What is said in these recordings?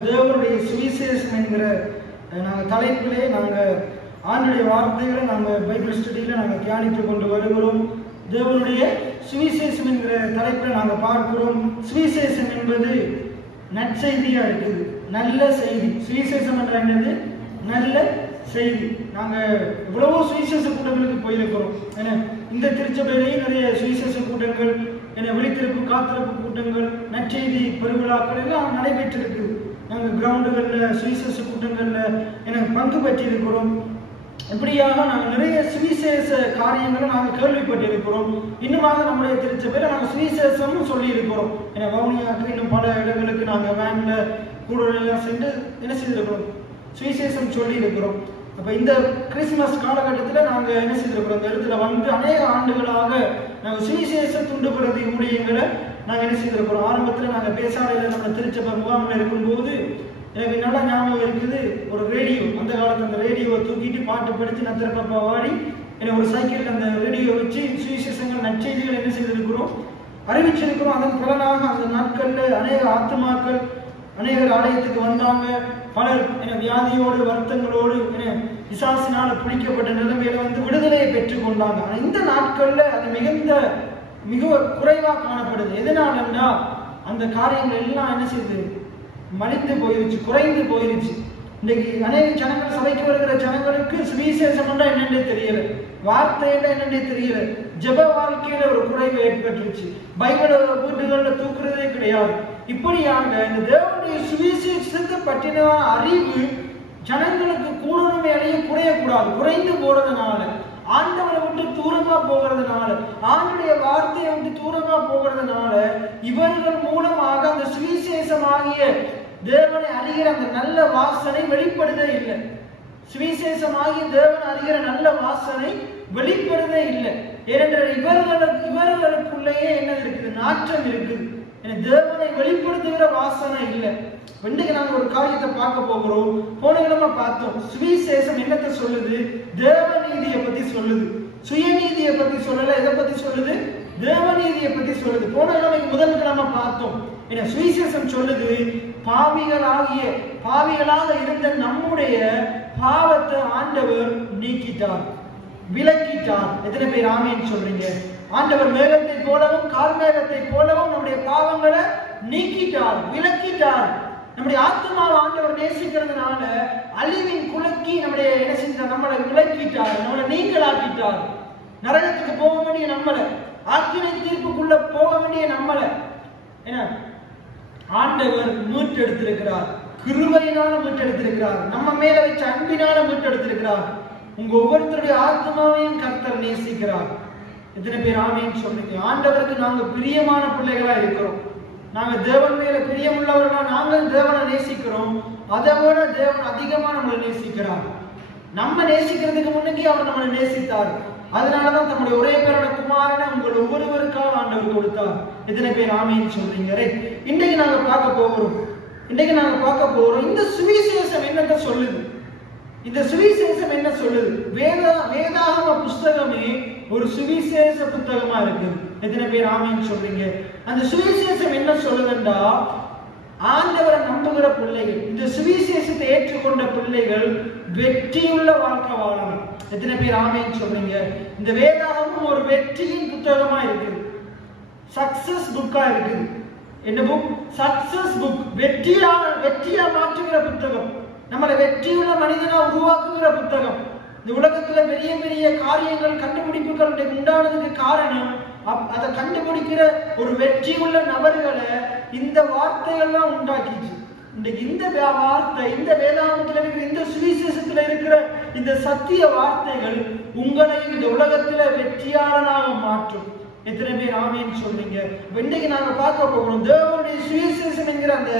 தேவனுடைய சுவிசேஷம் என்கிற தலைப்பிலே நாங்கள் ஆண்டுடைய வார்த்தைகளை நாங்கள் பைபிள் ஸ்டடியில் நாங்கள் தியானித்து கொண்டு வருகிறோம். தேவனுடைய சுவிசேஷம் என்கிற தலைப்பில் நாங்கள் பார்க்கிறோம். சுவிசேஷம் என்பது நற்செய்தியாக இருக்குது, நல்ல செய்தி. சுவிசேஷம் என்ற என்னது? நல்ல செய்தி. நாங்கள் எவ்வளவோ சுவிசேஷ கூட்டங்களுக்கு போயிருக்கிறோம். ஏன்னா இந்த திருச்சபையிலேயும் நிறைய சுவிசேஷ கூட்டங்கள், விழித்திருப்பு காத்திருப்பு கூட்டங்கள், நற்செய்தி பெருவிழாக்கள் எல்லாம் நடைபெற்றிருக்கு. நாங்கள் கிரவுண்டுகளில் சுவிசேஷ கூட்டங்களில் பங்கு பெற்றிருக்கிறோம். இப்படியாக நாங்கள் நிறைய சுவிசேஷ காரியங்களை நாங்கள் கேள்விப்பட்டிருக்கிறோம். இன்னுமாக நம்முடைய திருச்சபையில் நாங்கள் சுவிசேஷமும் சொல்லி இருக்கிறோம். ஏன்னா வவுனியாவுக்கு இன்னும் பல இடங்களுக்கு நாங்கள் வேனில் கூடுதலாம் சென்று என்ன செய்திருக்கிறோம்? சுவிசேஷம் சொல்லி இருக்கிறோம். அப்போ இந்த கிறிஸ்துமஸ் காலகட்டத்தில் நாங்கள் என்ன செய்திருக்கிறோம்? இந்த இடத்துல வந்து அநேக ஆண்டுகளாக நாங்கள் சுவிசேஷ துண்டு பிரதி ஊழியங்களை நாங்கள் என்ன செய்திருக்கிறோம். ஆரம்பத்தில் நாங்கள் பேசாலையில் நம்ம திருச்சபை முகாமில் இருக்கும்போது எனக்கு நல்லா ஞாபகம் இருக்குது. ஒரு ரேடியோ, அந்த காலத்தில் அந்த ரேடியோவை தூக்கிட்டு பாட்டு படித்து நத்திரப்பா வாடி ஒரு சைக்கிள் அந்த ரேடியோ வச்சு சுவிசேஷங்கள் நற்செய்திகள் என்ன செய்திருக்கிறோம், அறிவிச்சிருக்கிறோம். அதன் பலனாக அந்த நாட்களில் அநேக ஆத்துமாக்கள் அநேகர் ஆலயத்துக்கு வந்தாங்க. பலர் வியாதியோடு வருத்தங்களோடு பிசாசினால பிடிக்கப்பட்ட நிலைமையில வந்து விடுதலையை பெற்றுக் கொண்டாங்க. இந்த நாட்கள்ல அது மிக குறைவா காணப்படுது. எதனாலன்னா அந்த காரியங்கள் எல்லாம் என்ன செய்யுது, மலிந்து போயிருச்சு, குறைந்து போயிருச்சு. இன்னைக்கு அநேக ஜனங்கள், சபைக்கு வருகிற ஜனங்களுக்கு சுவிசேஷம் என்னன்னே தெரியல, வார்த்தை என்னன்னே தெரியல, ஜெப வாழ்க்கையில ஒரு குறைவு ஏற்பட்டுருச்சு, பைபிள வீடுகள்ல தூக்குறதே கிடையாது. இப்படியாக இந்த தேவனுடைய சுவிசேஷத்தை பற்றின அறிவு ஜனங்களுக்கு கூடணுமே அடையும் குறையக்கூடாது. குறைந்து போறதுனால, ஆண்டவரை விட்டு தூரமா போகிறதுனால, ஆண்டுடைய வார்த்தையை விட்டு தூரமா போகிறதுனால இவர்கள் மூலமாக அந்த சுவிசேஷமாகிய தேவனை அறிகிற அந்த நல்ல வாசனை வெளிப்படுதே இல்லை. சுவிசேஷமாகிய தேவனை அறிகிற நல்ல வாசனை வெளிப்படுதே இல்லை. ஏனென்றால் இவர்களுக்குள்ளேயே என்ன இருக்குது? நாற்றம் இருக்குது. தேவனை வெளிப்படுத்துகிற வாசனை இல்லை. இன்றைக்கு நாங்கள் ஒரு காரியத்தை பார்க்க போகிறோம். போன கிழமை பார்த்தோம். சுவிசேஷம் என்னத்தை சொல்லுது? தேவநீதியை பத்தி சொல்லுது. சுயநீதியை பத்தி சொல்லல. எதை பத்தி சொல்லுது? தேவநீதியை பத்தி சொல்லுது. போன கிழமைக்கு முதல் கிழமை பார்த்தோம். சுவிசேஷம் சொல்லுது, பாவிகளாக இருந்த நம்முடைய பாவத்தை ஆண்டவர் நீக்கிட்டார், விலக்கிட்டார். எத்தனை பேர் ஆமேன்னு சொல்றீங்க? ஆண்டவர் மேகத்தை போலவும் கார்மேகத்தை போலவும் நம்முடைய பாவங்களை நீக்கிட்டார், விலக்கிட்டார். நம்முடைய ஆத்மாவை ஆண்டவர் நேசிக்கிறதுனால அழிவின் குலக்கி நம்முடைய என்ன செஞ்சார்? நம்மளை விலக்கிட்டார், நம்மளை நீங்களாக்கிட்டார். நரகத்துக்கு போக வேண்டிய நம்மளை, ஆக்கினை தீர்ப்புக்குள்ள போக வேண்டிய நம்மளை ஆண்டவர் மீட்டெடுத்திருக்கிறார். கிருபையினால மீட்டெடுத்திருக்கிறார். நம்ம மேல வச்ச அன்பினால மீட்டெடுத்திருக்கிறார். உங்க ஒவ்வொருத்தருடைய ஆத்மாவையும் கர்த்தர் நேசிக்கிறார். எத்தனை பேர் ஆமேன்னு சொல்றீங்க? ஆண்டவருக்கு நாங்க பிரியமான பிள்ளைகளா இருக்கிறோம். நாங்க தேவன் மேல பிரியமுள்ளவர்களா, நாங்கள் தேவனை நேசிக்கிறோம். அதை விட தேவன் அதிகமா நம்மளை நேசிக்கிறார். நம்ம நேசிக்கிறதுக்கு முன்னே அவர் நம்மளை நேசித்தார். அதனாலதான் தம்முடைய ஒரே பேரான குமாரனை உங்கள் ஒவ்வொருவருக்காக ஆண்டவர் கொடுத்தார். எத்தனை பேர் ஆமேன்னு சொல்றீங்க? இன்றைக்கு நாங்க பார்க்க போகிறோம் இந்த சுவிசேஷம் என்னத்தை சொல்லுது? இந்த சுவிசேஷம் என்ன சொல்லுது? வேதாகம புஸ்தகமே ஒரு சுவிசேஷ புத்தகமா இருக்குது. எத்தனை பேர் ஆமேன்னு சொல்றீங்க? அந்த சுவிசேஷம் என்ன சொல்லுதுண்டா, ஆண்டவரை நம்புகிற பிள்ளைகள், இந்த சுவிசேஷத்தை ஏற்றுக்கொண்ட பிள்ளைகள் வெற்றியுள்ள வாழ்க்கை வாழணும். எத்தனை பேர் ஆமேன்னு சொல்றீங்க? இந்த வேதாகமும் ஒரு வெற்றியின் புத்தகமா இருக்குது, சக்சஸ் புக்கா இருக்குது. என்ன புக்? Success book. வெற்றியா மாற்றுகிற புத்தகம், நம்மளை வெற்றியுள்ள மனிதனா உருவாக்குகிற புத்தகம். இந்த உலகத்துல பெரிய பெரிய காரியங்கள், கண்டுபிடிப்புகள் உண்டானதுக்கு காரணம் அதை கண்டுபிடிக்கிற ஒரு வெற்றி உள்ள நபர்களை இந்த வார்த்தைகள்லாம் உண்டாக்கிச்சு. இன்றைக்கு இந்த வார்த்தை, இந்த வேதாகமத்தில் இருக்கிற இந்த சுவிசேஷத்துல இருக்கிற இந்த சத்திய வார்த்தைகள் உங்களை இந்த உலகத்துல வெற்றியாளனாக மாற்றும். எத்தனை பேர் ஆமேன்னு சொல்றீங்க? இன்றைக்கு நாங்க பார்க்க போகிறோம் தேவனுடைய சுவிசேஷம் என்கிற அந்த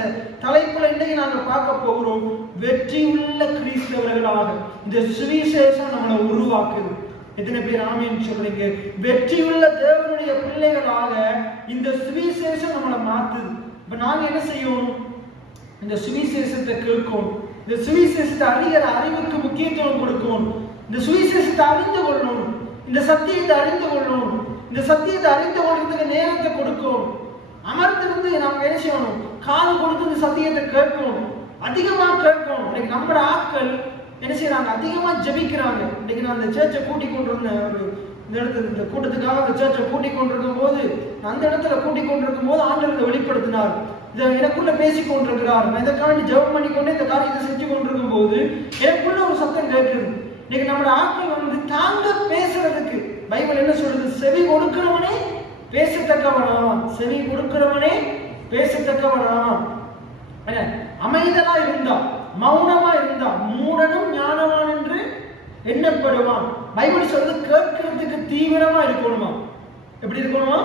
தலைப்புல. இன்றைக்கு நாங்க பார்க்க போகிறோம் வெற்றியுள்ள கிறிஸ்தவர்களாக இந்த சுவிசேஷம் நம்மளை உருவாக்குது. எத்தனை பேர் ஆமேன்னு சொல்றீங்க? வெற்றியுள்ள தேவனுடைய பிள்ளைகளாக இந்த சுவிசேஷம் நம்மளை மாத்துது. இப்ப நாங்க என்ன செய்யணும்? இந்த சுவிசேஷத்தை கேட்கணும், இந்த சுவிசேஷத்தை அறிகிற அறிவுக்கு முக்கியத்துவம் கொடுக்கணும், இந்த சுவிசேஷத்தை அறிந்து கொள்ளணும், இந்த சத்தியத்தை அறிந்து கொள்ளணும், இந்த சத்தியத்தை அறிந்து கொள்றதுக்கு நேரத்தை கொடுக்கணும். அமர்ந்திருந்து நாம் என்ன செய்யணும்? காது கொடுத்து இந்த சத்தியத்தை கேட்கணும். அதிகமா கேட்கணும். இன்னைக்கு நம்ம ஆட்கள் என்ன செய்யறாங்க, அதிகமா ஜெபிக்கிறாங்க. இன்னைக்கு நான் அந்த சர்ச்சை கூட்டி கொண்டிருந்தேன், ஒரு இந்த இடத்துல இந்த கூட்டத்துக்காக அந்த சர்ச்சை கூட்டி கொண்டிருக்கும் போது, அந்த இடத்துல கூட்டி கொண்டிருக்கும் போது ஆண்டவர் வெளிப்படுத்தினார், இதை எனக்குள்ள பேசி கொண்டிருக்கிறார். நான் இதற்காண்டி ஜெபம் பண்ணிக்கொண்டு இந்த காரியத்தை செஞ்சு கொண்டிருக்கும் போது எனக்குள்ள ஒரு சத்தம் கேட்குது. இன்னைக்கு நம்மளோட ஆட்கள் தாங்க பேசுறதுக்கு பைபிள் என்ன சொல்றது, செவி கொடுக்கிறவனே பேசத்தக்கவனாமா, செவி கொடுக்கிறவனே பேசத்தக்கவனாமா. அமைதலா இருந்தா, மௌனமா இருந்தா மூடனும் ஞானவான் என்று எண்ணப்படுவான். பைபிள் சொல்றது கேட்கறதுக்கு தீவிரமா இருக்கணுமா. எப்படி இருக்கணுமா,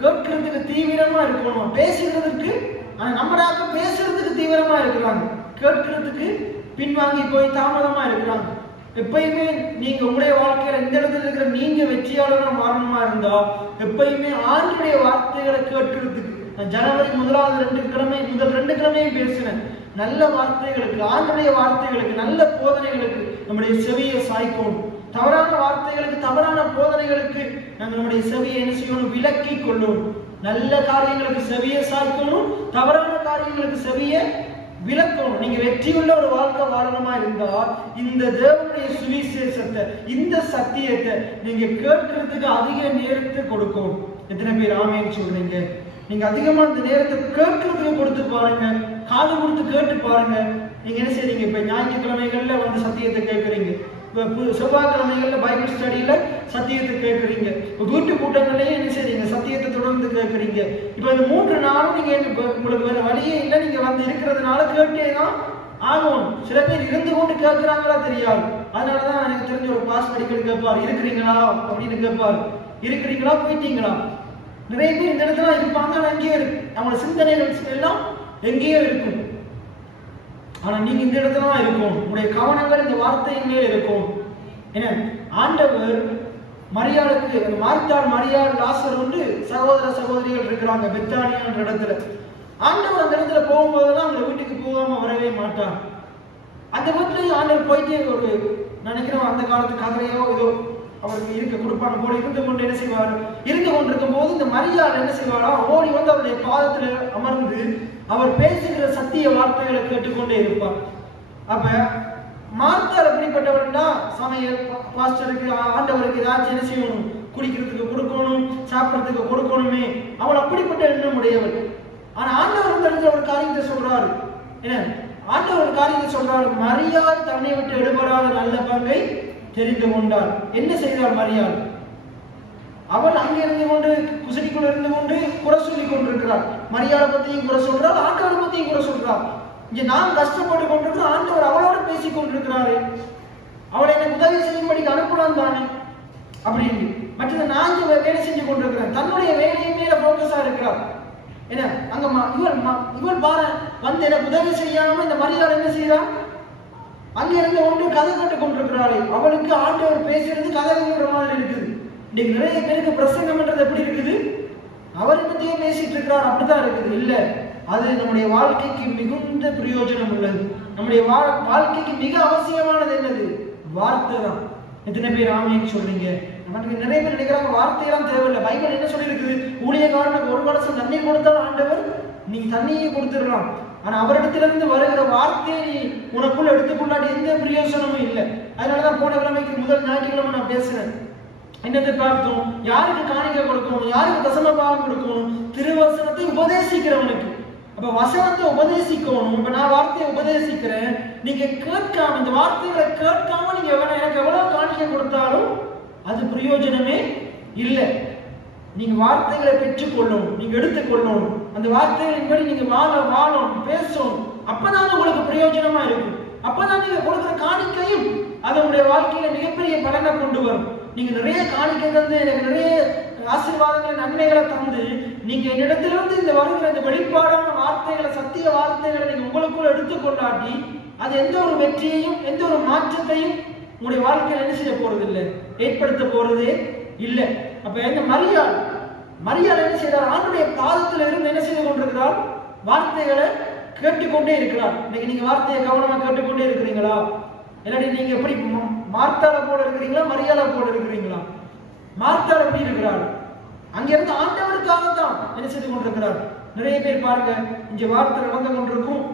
கேட்கறதுக்கு தீவிரமா இருக்கணுமா. பேசுறதுக்கு நம்மளாக பேசுறதுக்கு தீவிரமா இருக்கிறாங்க, கேட்கறதுக்கு பின்வாங்கி போய் தாமதமா இருக்கிறாங்க. எப்பயுமே நீங்க உங்களுடைய வாழ்க்கையில இந்த இடத்துல இருக்கிற நீங்க வெற்றியாளராக மாறணுமா இருந்தா எப்பயுமே ஆண்டுடைய வார்த்தைகளை கேட்கறதுக்கு, நான் ஜனவரி முதல் 2 கிழமையும் பேசுறேன், நல்ல வார்த்தைகளுக்கு, ஆண்டுடைய வார்த்தைகளுக்கு, நல்ல போதனைகளுக்கு நம்முடைய செவியை சாய்க்கணும். தவறான வார்த்தைகளுக்கு, தவறான போதனைகளுக்கு நாங்கள் நம்முடைய செவியை என்ன செய்யணும், விலக்கி கொள்ளணும். நல்ல காரியங்களுக்கு செவியை சாய்க்கணும், தவறான காரியங்களுக்கு செவியை விலக்கணும். நீங்க வெற்றியுள்ள ஒரு வாழ்க்கை வாழணுமா இருந்தா இந்த தேவனுடைய சுவிசேஷத்தை, இந்த சத்தியத்தை நீங்க கேட்கறதுக்கு அதிக நேரத்தை கொடுக்கணும். எத்தனை பேர் ஆமேன்னு சொல்றீங்க? நீங்க அதிகமா இந்த நேரத்தை கேட்கறதுக்கு கொடுத்து பாருங்க, காது கொடுத்து கேட்டு பாருங்க. நீங்க என்ன செய்றீங்க, இப்ப ஞாயிற்றுக்கிழமைகள்ல சத்தியத்தை கேட்கறீங்க, செவ்வாய்க்கிழமைகள்ல பைபிள் ஸ்டடியில சத்தியத்தை கேட்கறீங்க, வீட்டு கூட்டங்கள்லயும் என்ன செய்றீங்க, சத்தியத்தை தொடர்ந்து கேட்கறீங்க. இப்ப இந்த 3 நாளும் நீங்க உங்களுக்கு வேற வழியே இல்லை, நீங்க இருக்கிறதுனால கேட்டேதான் ஆகணும். சில பேர் இருந்து கொண்டு கேட்கிறாங்களா தெரியாது. அதனாலதான் எனக்கு தெரிஞ்ச ஒரு பாஸ் மெடிக்கல் கேட்பார், இருக்கிறீங்களா அப்படின்னு கேட்பார், இருக்கிறீங்களா போயிட்டீங்களா. நிறைய பேர் இந்த இடத்துல இருப்பாங்க, அங்கேயே இருக்கு, அவங்களோட சிந்தனைகள் எல்லாம் எங்கேயோ இருக்கும். ஆனா நீங்க இந்த இடத்துல தான் இருக்கும், உங்களுடைய கவனங்கள் இந்த வார்த்தையின் மேல் இருக்கும். ஏன்னா ஆண்டவர் மரியாளுக்கு, மார்த்தாள், மரியாள், லாசர் வந்து சகோதர சகோதரிகள் இருக்கிறாங்க பெத்தானியான்ற இடத்துல. ஆண்டவர் அந்த இடத்துல போகும்போதெல்லாம் அவங்க வீட்டுக்கு போகாம வரவே மாட்டார். அந்த வீட்டுல ஆண்டவர் போயிட்டே ஒரு நினைக்கிறோம் அந்த காலத்து கதையோ ஏதோ அவருக்கு இருக்க கொடுப்பாங்க போல இருந்து கொண்டு என்ன செய்வார், இருந்து கொண்டிருக்கும் போது இந்த மரியாள் என்ன செய்வாரா, ஓடி வந்து அவருடைய பாதத்துல அமர்ந்து அவர் பேசுகிற சத்திய வார்த்தைகளை கேட்டுக்கொண்டே இருப்பார். அப்ப மார்த்தாள் எப்படிப்பட்டவர்னா, சமையல் பாஸ்டருக்கு ஆண்டவருக்கு ஏதாச்சும் என்ன செய்யணும், குடிக்கிறதுக்கு கொடுக்கணும், சாப்பிட்றதுக்கு கொடுக்கணுமே, அவள் அப்படிப்பட்ட எண்ணம் உடையவர். ஆனா ஆண்டவர் தெரிஞ்ச ஒரு காரியத்தை சொல்றாரு, என்ன ஆண்டவர் ஒரு காரியத்தை சொல்றாரு, மரியாள் தன்னை விட்டு எடுபடாத நல்ல பங்கை தெரிந்து கொண்டாள். என்ன செய்தாள் மரியாள்? அவள் அங்கே இருந்து கொண்டு குசடிக்குள்ள இருந்து கொண்டு குறை சொல்லி கொண்டிருக்கிறாள். மரியாதை பத்தியும் குறை சொல்றாள், ஆண்டவரை பத்தியும் குறை சொல்றாள். இங்க நான் கஷ்டப்பட்டு கொண்டிருக்கிற ஆண்டவர் அவளோட பேசி கொண்டிருக்கிறாரு, அவளை எனக்கு உதவி செய்யும்படிக்கு அனுப்பலாம் தானே அப்படின்னு. மற்றது நான் இங்க வேலை செஞ்சு கொண்டிருக்கிறேன், தன்னுடைய வேலையை மேல போக்கஸா இருக்கிறார். என்ன அங்க இவள் பாரு வந்து எனக்கு உதவி செய்யாம இந்த மரியாதை என்ன செய்யறா, அங்க இருந்து ஒன்று கதை கட்டு கொண்டிருக்கிறாளே. அவளுக்கு ஆண்டவர் பேசுறது கதை சொல்ற மாதிரி இருக்குது. இன்னைக்கு நிறைய பேருக்கு பிரசங்கம்ன்றது எப்படி இருக்குது, அவரை பத்தியே பேசிட்டு இருக்கிறார் அப்படித்தான் இருக்குது. இல்ல, அது நம்முடைய வாழ்க்கைக்கு மிகுந்த பிரயோஜனம் உள்ளது. நம்முடைய வாழ்க்கைக்கு மிக அவசியமானது என்னது, வார்த்தை தான். எத்தனை பேர் ஆமைன்னு சொல்றீங்க? நமக்கு நிறைய பேர் நினைக்கிறாங்க வார்த்தையெல்லாம் தேவையில்லை. பைபிள் என்ன சொல்லி இருக்குது, ஊழியக்காரனுக்கு 1 கலசம் தண்ணீர் கொடுத்தாலும் ஆண்டவர் நீங்க தண்ணியை கொடுத்துடலாம், ஆனா அவரிடத்திலிருந்து வருகிற வார்த்தையை நீ உனக்குள்ள எடுத்துக்கொண்டாடி எந்த பிரயோசனமும் இல்லை. அதனாலதான் போன கிழமைக்கு முதல் ஞாயிற்றுக்கிழமை நான் பேசுறேன், என்னத்தை பார்த்தோம், யாருக்கு காணிக்கை கொடுக்கணும், யாருக்கு தசம பாகம் கொடுக்கணும், திருவசனத்தை உபதேசிக்கிறவனுக்கு. அப்ப வசனத்தை உபதேசிக்கணும். இப்ப நான் வார்த்தையை உபதேசிக்கிறேன், நீங்க கேட்காம, இந்த வார்த்தைகளை கேட்காம நீங்க எனக்கு எவ்வளவு காணிக்கை கொடுத்தாலும் அது பிரயோஜனமே இல்லை. நீங்க வார்த்தைகளை பெற்றுக்கொள்ளணும், நீங்க எடுத்துக்கொள்ளணும், அந்த வார்த்தைகளின்படி நீங்க வாழணும், பேசணும். அப்பதான் உங்களுக்கு பிரயோஜனமா இருக்கும். அப்பதான் நீங்க கொடுக்கிற காணிக்கையும் அதனுடைய வாழ்க்கையில மிகப்பெரிய பலனை கொண்டு வரும். நீங்க நிறைய காணிக்கை தந்து, எனக்கு நிறைய ஆசீர்வாதங்களை, நன்மைகளை தந்து, நீங்க என்னிடத்திலிருந்து இந்த வருகிற இந்த வெளிப்பாடான வார்த்தைகளை, சத்திய வார்த்தைகளை நீங்க உங்களுக்குள்ள எடுத்துக்கொண்டாட்டி அது எந்த ஒரு வெற்றியையும் எந்த ஒரு மாற்றத்தையும் உங்களுடைய வாழ்க்கையில் என்ன செய்ய போறது இல்லை, ஏற்படுத்த போறதே இல்லை. அப்ப இந்த மரியாள் என்ன செய்யறார், ஆண்டுடைய பாதத்தில் இருந்து என்ன செய்து கொண்டிருக்கிறார், வார்த்தைகளை கேட்டுக்கொண்டே இருக்கிறார். இன்னைக்கு நீங்க வார்த்தையை கவனமா கேட்டுக்கொண்டே இருக்கிறீங்களா? இல்லாட்டி நீங்க எப்படி மார்த்தாளை போல இருக்கிறீங்களா, மரியாதை போல இருக்கிறீங்களா? மார்த்தாள் எப்படி இருக்கிறார், அங்கிருந்து ஆண்டவருக்காகத்தான் என்ன செய்து கொண்டிருக்கிறார். நிறைய பேர் பாருங்க, இங்க வார்த்தை நடந்து கொண்டிருக்கும்,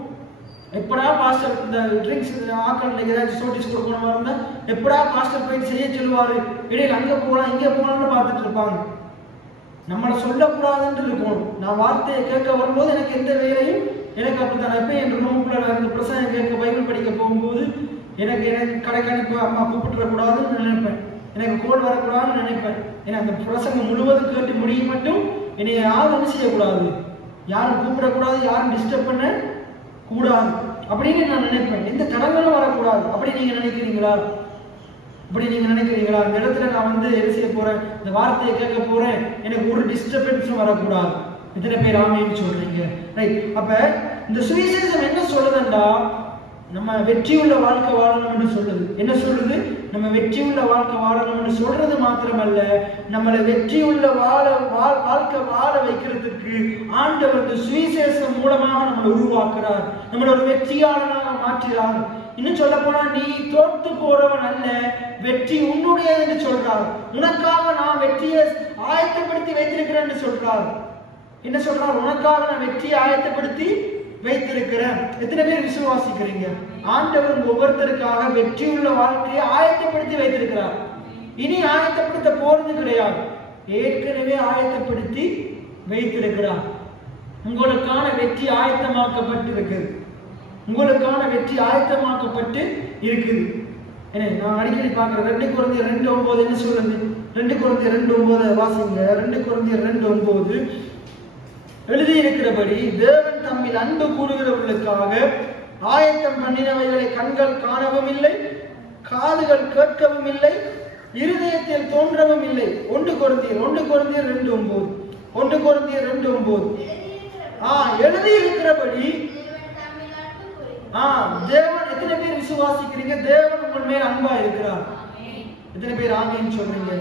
எப்படா பாஸ்டர் இந்த ட்ரிங்க்ஸ் ஆக்கள் ஏதாச்சும் சோட்டிஸ் கொடுக்கணுமா இருந்தா எப்படா பாஸ்டர் போய் செய்ய சொல்லுவாரு, இடையில அங்க போகலாம் இங்க போகலாம்னு பார்த்துட்டு இருப்பாங்க. நம்மளை சொல்லக்கூடாதுன்னு இருக்கணும். நான் வார்த்தையை கேட்க வரும்போது எனக்கு எந்த வேலையும் எனக்கு அப்படித்தான். எப்ப என் ரூமுக்குள்ள இருந்து பிரசங்கம் கேட்க பைபிள் படிக்க போகும்போது எனக்கு கடைக்கணிப்பு அம்மா கூப்பிட்டுறக்கூடாதுன்னு நினைப்பேன், எனக்கு கோல் வரக்கூடாதுன்னு நினைப்பேன். ஏன்னா அந்த பிரசங்கம் முழுவதும் கேட்டு முடியும் மட்டும் என்னை யாரும் என்ன செய்யக்கூடாது, யாரும் கூப்பிடக்கூடாது, யாரும் டிஸ்டர்ப் பண்ண கூடாது அப்படின்னு நான் நினைப்பேன். எந்த தடங்களும் வரக்கூடாது. அப்படி நீங்க நினைக்கிறீங்களா? அப்படி நீங்க நினைக்கிறீங்களா? இந்த இடத்துல நான் என்ன செய்ய போறேன், இந்த வார்த்தையை கேட்க போறேன், எனக்கு ஒரு டிஸ்டர்பன்ஸும் வரக்கூடாது. இத்தனை பேர் ஆமேன்னு சொல்றீங்க, ரைட்? அப்ப இந்த சுவிசேஷம் என்ன சொல்லுதுண்டா, நம்ம வெற்றியுள்ள வாழ்க்கை வாழணும்னு சொல்லுது. என்ன சொல்லுது? நம்ம வெற்றியுள்ள வாழ்க்கை வாழணும்னு சொல்றது மாத்திரமல்ல, நம்மளை வெற்றியுள்ள வாழ்க்கை வாழ வைக்கிறதுக்கு ஆண்டவர் இந்த சுவிசேஷம் மூலமாக நம்மளை உருவாக்குறார், நம்மளை ஒரு வெற்றியாளனாக மாற்றுறார். இன்னும் சொல்ல போனா நீ தோற்று போறவன் அல்ல, வெற்றி உன்னுடையது என்று சொல்றார். உனக்காக நான் வெற்றியை ஆயத்தப்படுத்தி வைத்திருக்கிறேன் சொல்றார். என்ன சொல்றார்? உனக்காக நான் வெற்றியை ஆயத்தப்படுத்தி வைத்திருக்கிறேன். எத்தனை பேர் விசுவாசிக்கிறீங்க? ஆண்டவர் ஒவ்வொருத்தருக்காக வெற்றியுள்ள வாழ்க்கையை ஆயத்தப்படுத்தி வைத்திருக்கிறார். இனி ஆயத்தப்படுத்த போறது கிடையாது, ஏற்கனவே ஆயத்தப்படுத்தி வைத்திருக்கிறார். உங்களுக்கான வெற்றி ஆயத்தமாக்கப்பட்டிருக்கிறது. உங்களுக்கான வெற்றி ஆயத்தமாக்கப்பட்டு இருக்குது. நான் அடிக்கடி பார்க்கிறேன் 2 கொரிந்தியர் 2:9 என்ன சொல்லுது? 2 கொரிந்தியர் 2:9 வாசிங்க. 2 கொரிந்தியர் 2:9 எழுதியிருக்கிறபடி தேவன் தம்மில் அன்பு கூறுகிறவர்களுக்காக ஆயத்தம் பண்ணினவைகளை கண்கள் காணவும் இல்லை, காதுகள் கேட்கவும் இல்லை, இருதயத்தில் தோன்றவும் இல்லை. 1 கொரிந்தியர் 2:9 1 கொரிந்தியர் 2:9 எழுதியிருக்கிறபடி தேவன். எத்தனை பேர் விசுவாசிக்கிறீங்க? தேவன் உங்கள் மேல் அன்பா இருக்கிறார். எத்தனை பேர் ஆமேன்னு சொல்றீங்க?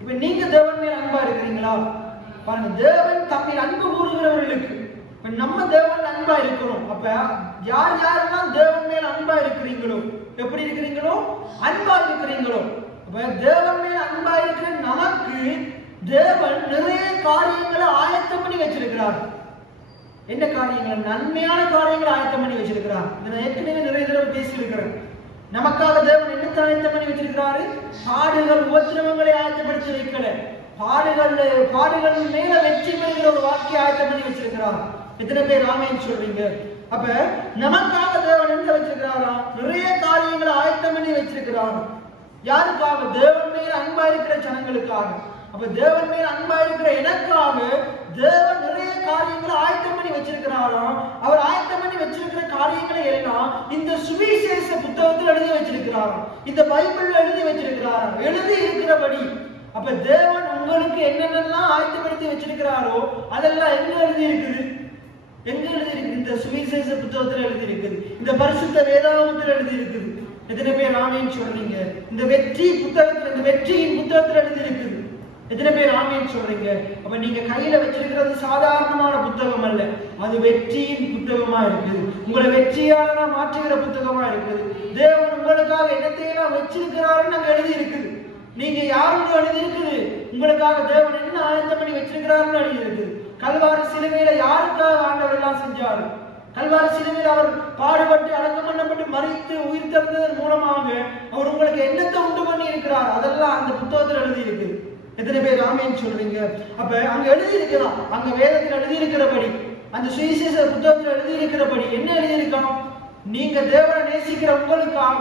இப்ப நீங்க தேவன் மேல் அன்பா இருக்கிறீங்களா? பாருங்க, தேவன் தம்மில் அன்பு கூறுகிறவர்களுக்கு. இப்ப நம்ம தேவன் அன்பா இருக்கிறோம். அப்ப யார் யாரெல்லாம் தேவன் மேல் அன்பா இருக்கிறீங்களோ, எப்படி இருக்கிறீங்களோ, அன்பா இருக்கிறீங்களோ, அப்ப தேவன் மேல் அன்பா இருக்கிற நமக்கு தேவன் நிறைய காரியங்களை ஆயத்தம் பண்ணி வச்சிருக்கிறார். என்ன காரியங்கள்? நன்மையான காரியங்களை ஆயத்தம் பண்ணி வச்சிருக்கிறார். இதை ஏற்கனவே நிறைய தடவை பேசி இருக்கிறேன். நமக்காக தேவன் என்ன ஆயத்தம் பண்ணி வச்சிருக்கிறாரு? பாடுகள் உபத்திரவங்களை ஆயத்தப்படுத்தி வைக்கல, பாடுகள் மேல வெற்றி பெறுகிற ஒரு வாழ்க்கையை ஆயத்தம் பண்ணி வச்சிருக்கிறார். எத்தனை பேர் ஆமேன்னு சொல்றீங்க? அப்ப நமக்காக தேவன் என்ன வச்சிருக்கிறாரா? நிறைய காரியங்களை ஆயத்தம் பண்ணி வச்சிருக்கிறார். யாருக்காக? தேவன் மேல அன்பா இருக்கிற ஜனங்களுக்காக. அப்ப தேவன் மேல அன்பா இருக்கிற எனக்காக தேவன் நிறைய காரியங்களை ஆயத்தம் பண்ணி வச்சிருக்கிறாராம். அவர் ஆயத்தம் பண்ணி வச்சிருக்கிற காரியங்களை எல்லாம் இந்த சுவிசேஷ புத்தகத்தில் எழுதி வச்சிருக்கிறாராம், இந்த பைபிள்ல எழுதி வச்சிருக்கிறாராம், எழுதி இருக்கிறபடி. அப்ப தேவன் உங்களுக்கு என்னென்னலாம் ஆயத்தப்படுத்தி வச்சிருக்கிறாரோ அதெல்லாம் எங்க எழுதி இருக்குது? எங்க எழுதி இருக்குது? இந்த சுவிசேஷ புத்தகத்தில் எழுதி இருக்குது, இந்த பரிசுத்த வேதாகமத்தில் எழுதி இருக்குது. எத்தனை பேர் ஆமேன்னு சொல்றீங்க? இந்த வெற்றி புத்தகத்தில், இந்த வெற்றியின் புத்தகத்தில் எழுதி இருக்குது. எத்தனை பேர் ஆமேன்னு சொல்றீங்க? அப்ப நீங்க கையில வச்சிருக்கிறது சாதாரணமான புத்தகம் அல்ல, அது வெற்றியின் புத்தகமா இருக்குது. உங்களை வெற்றியாளனா மாற்றுகிற புத்தகமா இருக்குது. தேவன் உங்களுக்காக என்னத்தையெல்லாம் வச்சிருக்கிறாருன்னு அங்க எழுதி இருக்குது. நீங்க யாருன்னு எழுதி இருக்குது, உங்களுக்காக தேவன் என்ன ஆயத்தம் பண்ணி வச்சிருக்கிறாருன்னு எழுதி இருக்குது. கல்வாரி சிலுவையில யாருக்காக ஆண்டவர் எல்லாம் செஞ்சாரு? கல்வாரி சிலுவையில் அவர் பாடுபட்டு அடக்கம் பண்ணப்பட்டு மரித்து உயிர் தந்ததன் மூலமாக அவர் உங்களுக்கு என்னத்தை உண்டு பண்ணி இருக்கிறார், அதெல்லாம் அந்த புத்தகத்தில் எழுதி இருக்கு. எத்தனை பேர் ஆமேன்னு சொல்றீங்க? அப்ப அங்க எழுதி இருக்கலாம், அங்க வேதத்தில் எழுதி இருக்கிறபடி, அந்த சுவிசேஷ புத்தகத்தில் எழுதி இருக்கிறபடி என்ன எழுதி இருக்கணும்? நீங்க தேவனை நேசிக்கிற உங்களுக்காக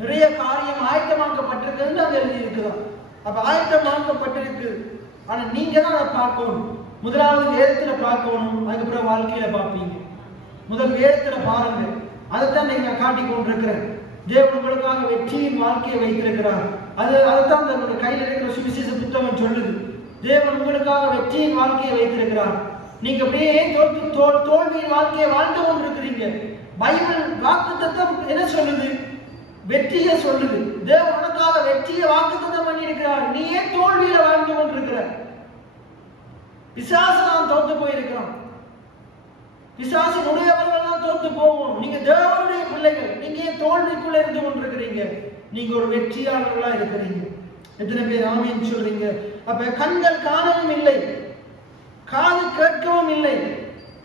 நிறைய காரியம் ஆயத்தமாக்கப்பட்டிருக்குன்னு அங்க எழுதி இருக்குதான். அப்ப ஆயத்தமாக்கப்பட்டிருக்கு, ஆனா நீங்க தான் அதை பார்க்கணும். முதலாவது வேதத்துல பார்க்கணும், அதுக்கப்புறம் வாழ்க்கையில பார்ப்பீங்க. முதல் வேதத்துல பாருங்க, அதைத்தான் நீங்க நான் காட்டி கொண்டிருக்கிறேன். தேவன் உங்களுக்காக வெற்றியின் வாழ்க்கையை வைத்திருக்கிறார். அதைத்தான் அந்த கையில் இருக்கிற சுவிசேஷ புத்தகம் சொல்லுது. தேவன் உங்களுக்காக வெற்றியின் வாழ்க்கையை வைத்திருக்கிறார். நீங்க அப்படியே தோல்வியின் வாழ்க்கையை வாழ்ந்து கொண்டிருக்கிறீங்க. பைபிள் வாக்குத்தத்தம் என்ன சொல்லுது? வெற்றியை சொல்லுது. தேவன் உனக்காக வெற்றியை வாக்குத்தத்தம் பண்ணி இருக்கிறார். நீ ஏன் தோல்வியில வாழ்ந்து கொண்டிருக்கிற? பிசாசு நான் தோத்து போயிருக்கிறான், பிசாசு உடையவர்கள் தோத்து போவோம். நீங்க தேவனுடைய பிள்ளைகள், நீங்க ஏன் தோல்விக்குள்ள இருந்து கொண்டிருக்கிறீங்க? நீங்க ஒரு வெற்றியாளர்களா இருக்கிறீங்க. எத்தனை பேர் ஆமேன்னு சொல்றீங்க? அப்ப கண்கள் காணவும் இல்லை, காது கேட்கவும் இல்லை,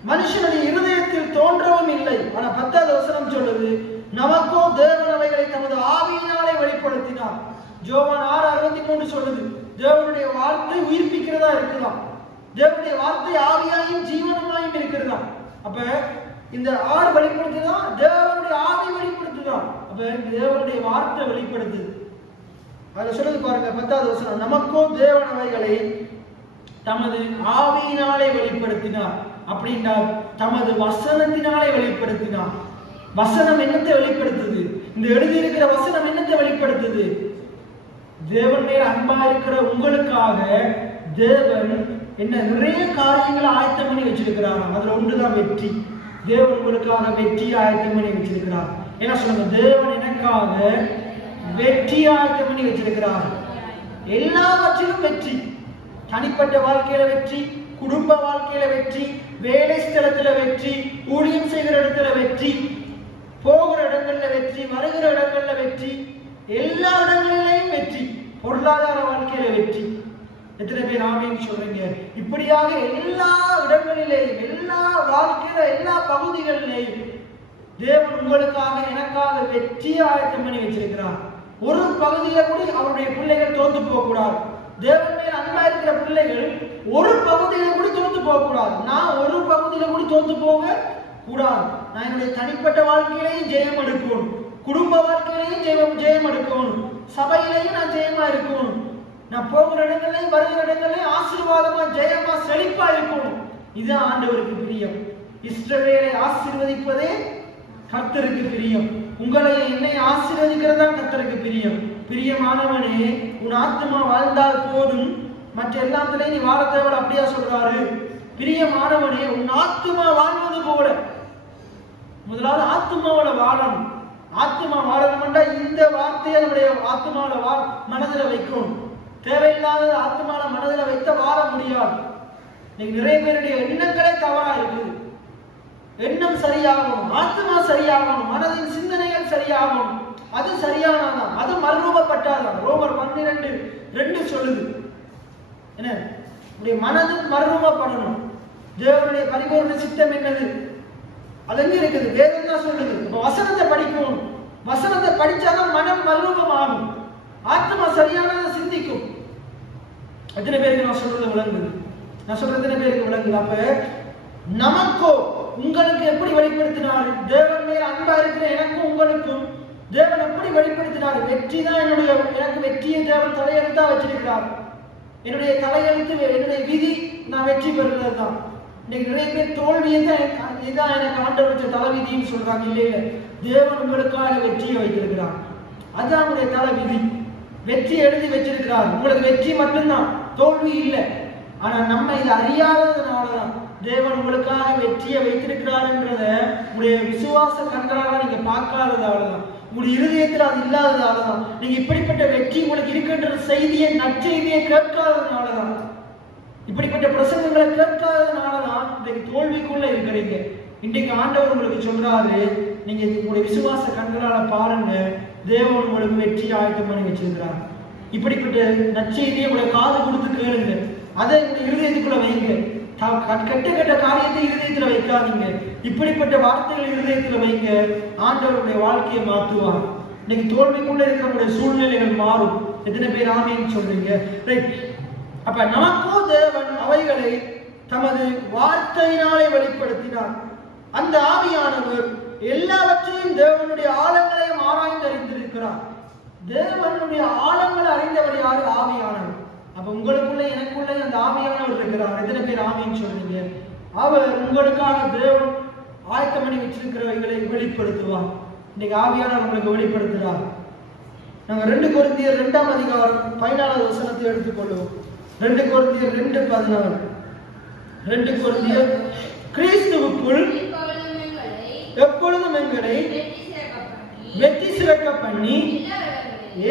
மனுஷனுடைய இருதயத்தில் தோன்றவும் இல்லை. ஆனா 10வது வசனம் சொல்லுது, நமக்கோ தேவன் அவைகளை தமது ஆவியினாலே வெளிப்படுத்தினார். யோவான் 6:63 சொல்லுது, தேவனுடைய வார்த்தை உயிர்ப்பிக்கிறதா இருக்குதாம். தேவனுடைய வார்த்தை ஆவியாயும் ஜீவனமாயும் இருக்கிறதா. அப்ப இந்த ஆறு வெளிப்படுத்துதான், தேவனுடைய ஆவி வெளிப்படுத்துதான். அப்ப தேவனுடைய வார்த்தை வெளிப்படுத்துது. அதுல சொல்லுது பாருங்க 10வது வசனம், நமக்கோ தேவன் அவைகளை தமது ஆவியினாலே வெளிப்படுத்தினார். அப்படின்னா தமது வசனத்தினாலே வெளிப்படுத்தினார். வசனம் என்னத்தை வெளிப்படுத்துது? இந்த எழுதியிருக்கிற வசனம் என்னத்தை வெளிப்படுத்துது? தேவன் மேல் அன்பா இருக்கிற உங்களுக்காக தேவன் என்ன நிறைய காரியங்களை ஆயத்தம் பண்ணி வச்சிருக்கிறார். அதுல ஒன்றுதான் வெற்றி. தேவன் உங்களுக்காக வெற்றி ஆயத்தம் பண்ணி வச்சிருக்கிறார். என்ன சொல்லுங்க, தேவன் எனக்காக வெற்றி ஆயத்தம் பண்ணி வச்சிருக்கிறார். எல்லாவற்றிலும் வெற்றி. தனிப்பட்ட வாழ்க்கையில வெற்றி, குடும்ப வாழ்க்கையில வெற்றி, வேலை ஸ்தலத்துல வெற்றி, ஊழியம் செய்கிற இடத்துல வெற்றி, போகிற இடங்கள்ல வெற்றி, வருகிற இடங்கள்ல வெற்றி, எல்லா இடங்களிலையும் வெற்றி. பொருளாதார வாழ்க்கையில வெற்றி. எத்தனை பேர் ஆமென் சொல்றீங்க? இப்படியாக எல்லா இடங்களிலேயும், எல்லா வாழ்க்கையில, எல்லா பகுதிகளிலேயும் தேவன் உங்களுக்காக எனக்காக வெற்றி ஆயத்தம் பண்ணி வச்சிருக்கிறார். ஒரு பகுதியில கூட அவருடைய பிள்ளைகள் தோத்து போக கூடாது. தேவன் மேல் அன்பா இருக்கிற பிள்ளைகள் ஒரு பகுதியில கூட தோத்து போக கூடாது. நான் ஒரு பகுதியில கூட தோத்து போக கூடாது. நான் என்னுடைய தனிப்பட்ட வாழ்க்கையிலையும் ஜெயம் எடுக்கணும், குடும்ப வாழ்க்கையிலையும் ஜெயம் எடுக்கணும், சபையிலையும் நான் ஜெயமா இருக்கணும், நான் போகிற இடங்களையும் வருகிற இடங்களையும் ஆசீர்வாதமா ஜெயமா செழிப்பா இருக்கணும். இதுதான் ஆண்டவருக்கு பிரியம். இஸ்ரவேலை ஆசீர்வதிப்பதே கர்த்தருக்கு பிரியம். உங்களை என்னை ஆசீர்வதிக்கிறதா கர்த்தருக்கு பிரியம். பிரியமானவனே, உன் ஆத்மா வாழ்ந்தால் போதும், மற்ற எல்லாத்திலையும் நீ வாழ தேவை. அப்படியா சொல்றாரு? பிரியமானவனே, உன் ஆத்மா வாழ்வது போல. முதலாவது ஆத்மாவோட வாழணும். ஆத்மா வாழணும்னா இந்த வார்த்தையை நம்முடைய ஆத்மாவோட மனதில் வைக்கணும். தேவையில்லாத ஆத்மாவோட மனதில் வைத்த வாழ முடியாது. நீங்க நிறைய பேருடைய எண்ணங்களே தவறா இருக்குது. எண்ணம் சரியாகணும், ஆத்மா சரியாகணும், மனதின் சிந்தனைகள் சரியாகணும். அது சரியானதான், அது மறுரூபப்பட்டாதான். ரோமர் 12:2 சொல்லுது. என்ன? உடைய மனது மறுரூபப்படணும். தேவனுடைய பரிபூர்ண சித்தம் என்னது? அது எங்க இருக்குது? வேதம் தான் சொல்லுது. வசனத்தை படிக்கணும். வசனத்தை படிச்சாதான் மனம் மறுரூபமாகும், ஆத்மா சரியானதை சிந்திக்கும். எத்தனை பேருக்கு நான் சொல்றது விளங்குது? நான் சொல்றது எத்தனை பேருக்கு விளங்குது? அப்ப நமக்கோ, உங்களுக்கு எப்படி வெளிப்படுத்தினார்? தேவன் மேல் அன்பா இருக்கிற எனக்கும் உங்களுக்கும் தேவன் எப்படி வெளிப்படுத்தினார்? வெற்றி தான் எனக்கு வெற்றியை தேவன் தலையெழுத்தா வச்சிருக்கிறார். என்னுடைய தலையெழுத்து, என்னுடைய விதி, நான் வெற்றி பெறுறது தான். இன்னைக்கு நிறைய பேர் தோல்வியை தான் இதான் எனக்கு ஆண்டவர் வச்ச தலைவிதின்னு சொல்றாங்க. இல்லை இல்லை, தேவன் உங்களுக்காக வெற்றியை வைத்திருக்கிறார். அதுதான் உங்களுடைய தலைவிதி. வெற்றி எழுதி வச்சிருக்கிறார். உங்களுக்கு வெற்றி மட்டும்தான், தோல்வி இல்லை. ஆனா நம்ம இதை அறியாததுனாலதான் தேவன் உங்களுக்காக வெற்றியை வைத்திருக்கிறார்ன்றத உங்களுடைய விசுவாச கண்களாக நீங்க பார்க்காததாலதான், உங்களுடைய இருதயத்தில் அது இல்லாததாலதான், நீங்க இப்படிப்பட்ட வெற்றி உங்களுக்கு இருக்கின்ற செய்தியை, நற்செய்தியை கேட்காததுனாலதான், இப்படிப்பட்ட பிரசங்கங்களை கேட்காததுனாலதான் இன்றைக்கு தோல்விக்குள்ள இருக்கிறீங்க. இன்றைக்கு ஆண்டவர் உங்களுக்கு சொல்றாரு, நீங்க உங்களுடைய விசுவாச கண்களால பாருங்க, தேவன் உங்களுக்கு வெற்றி ஆயத்தம் பண்ணி வச்சிருக்கிறார். இப்படிப்பட்ட நற்செய்தியை உங்களுடைய காது கொடுத்து கேளுங்க, அதை உங்களுடைய இருதயத்துக்குள்ள வைங்க. கெட்ட கெட்ட காரியத்தை இருதயத்துல வைக்காதீங்க. இப்படிப்பட்ட வார்த்தைகள் இருதயத்துல வைங்க. ஆண்டவருடைய வாழ்க்கையை மாற்றுவார். இன்னைக்கு தோல்விக்குள்ள இருக்கிற சூழ்நிலைகள் மாறும். எத்தனை பேர் ஆமேன்னு சொல்றீங்க? அப்ப நமக்கோ தேவன் அவைகளை தமது வார்த்தையினாலே வெளிப்படுத்தினார். அந்த ஆவியானவர் எல்லாவற்றையும் தேவனுடைய ஆழங்களையும் ஆராய்ந்து அறிந்திருக்கிறார். தேவனுடைய ஆழங்களை அறிந்தவர் யாரு? ஆவியானவர். அப்ப உங்களுக்குள்ள எனக்குள்ள அந்த ஆவியானவர் இருக்கிறார். எத்தனை பேர் ஆவின்னு சொல்றீங்க? அவர் உங்களுக்காக தேவன் ஆயத்தம் பண்ணி வச்சிருக்கிறவைகளை வெளிப்படுத்துவார். இன்னைக்கு ஆவியானவர் உங்களுக்கு வெளிப்படுத்துறார். நாங்க 2 கொரிந்தியர் 2ஆம் அதிகாரம் 14வது வசனத்தை எடுத்துக்கொள்வோம். 2 கொரிந்தியர் 2:14. 2 கொரிந்தியர், கிறிஸ்துவுக்குள் எப்பொழுதும் எங்களை வெற்றி சிறக்க பண்ணி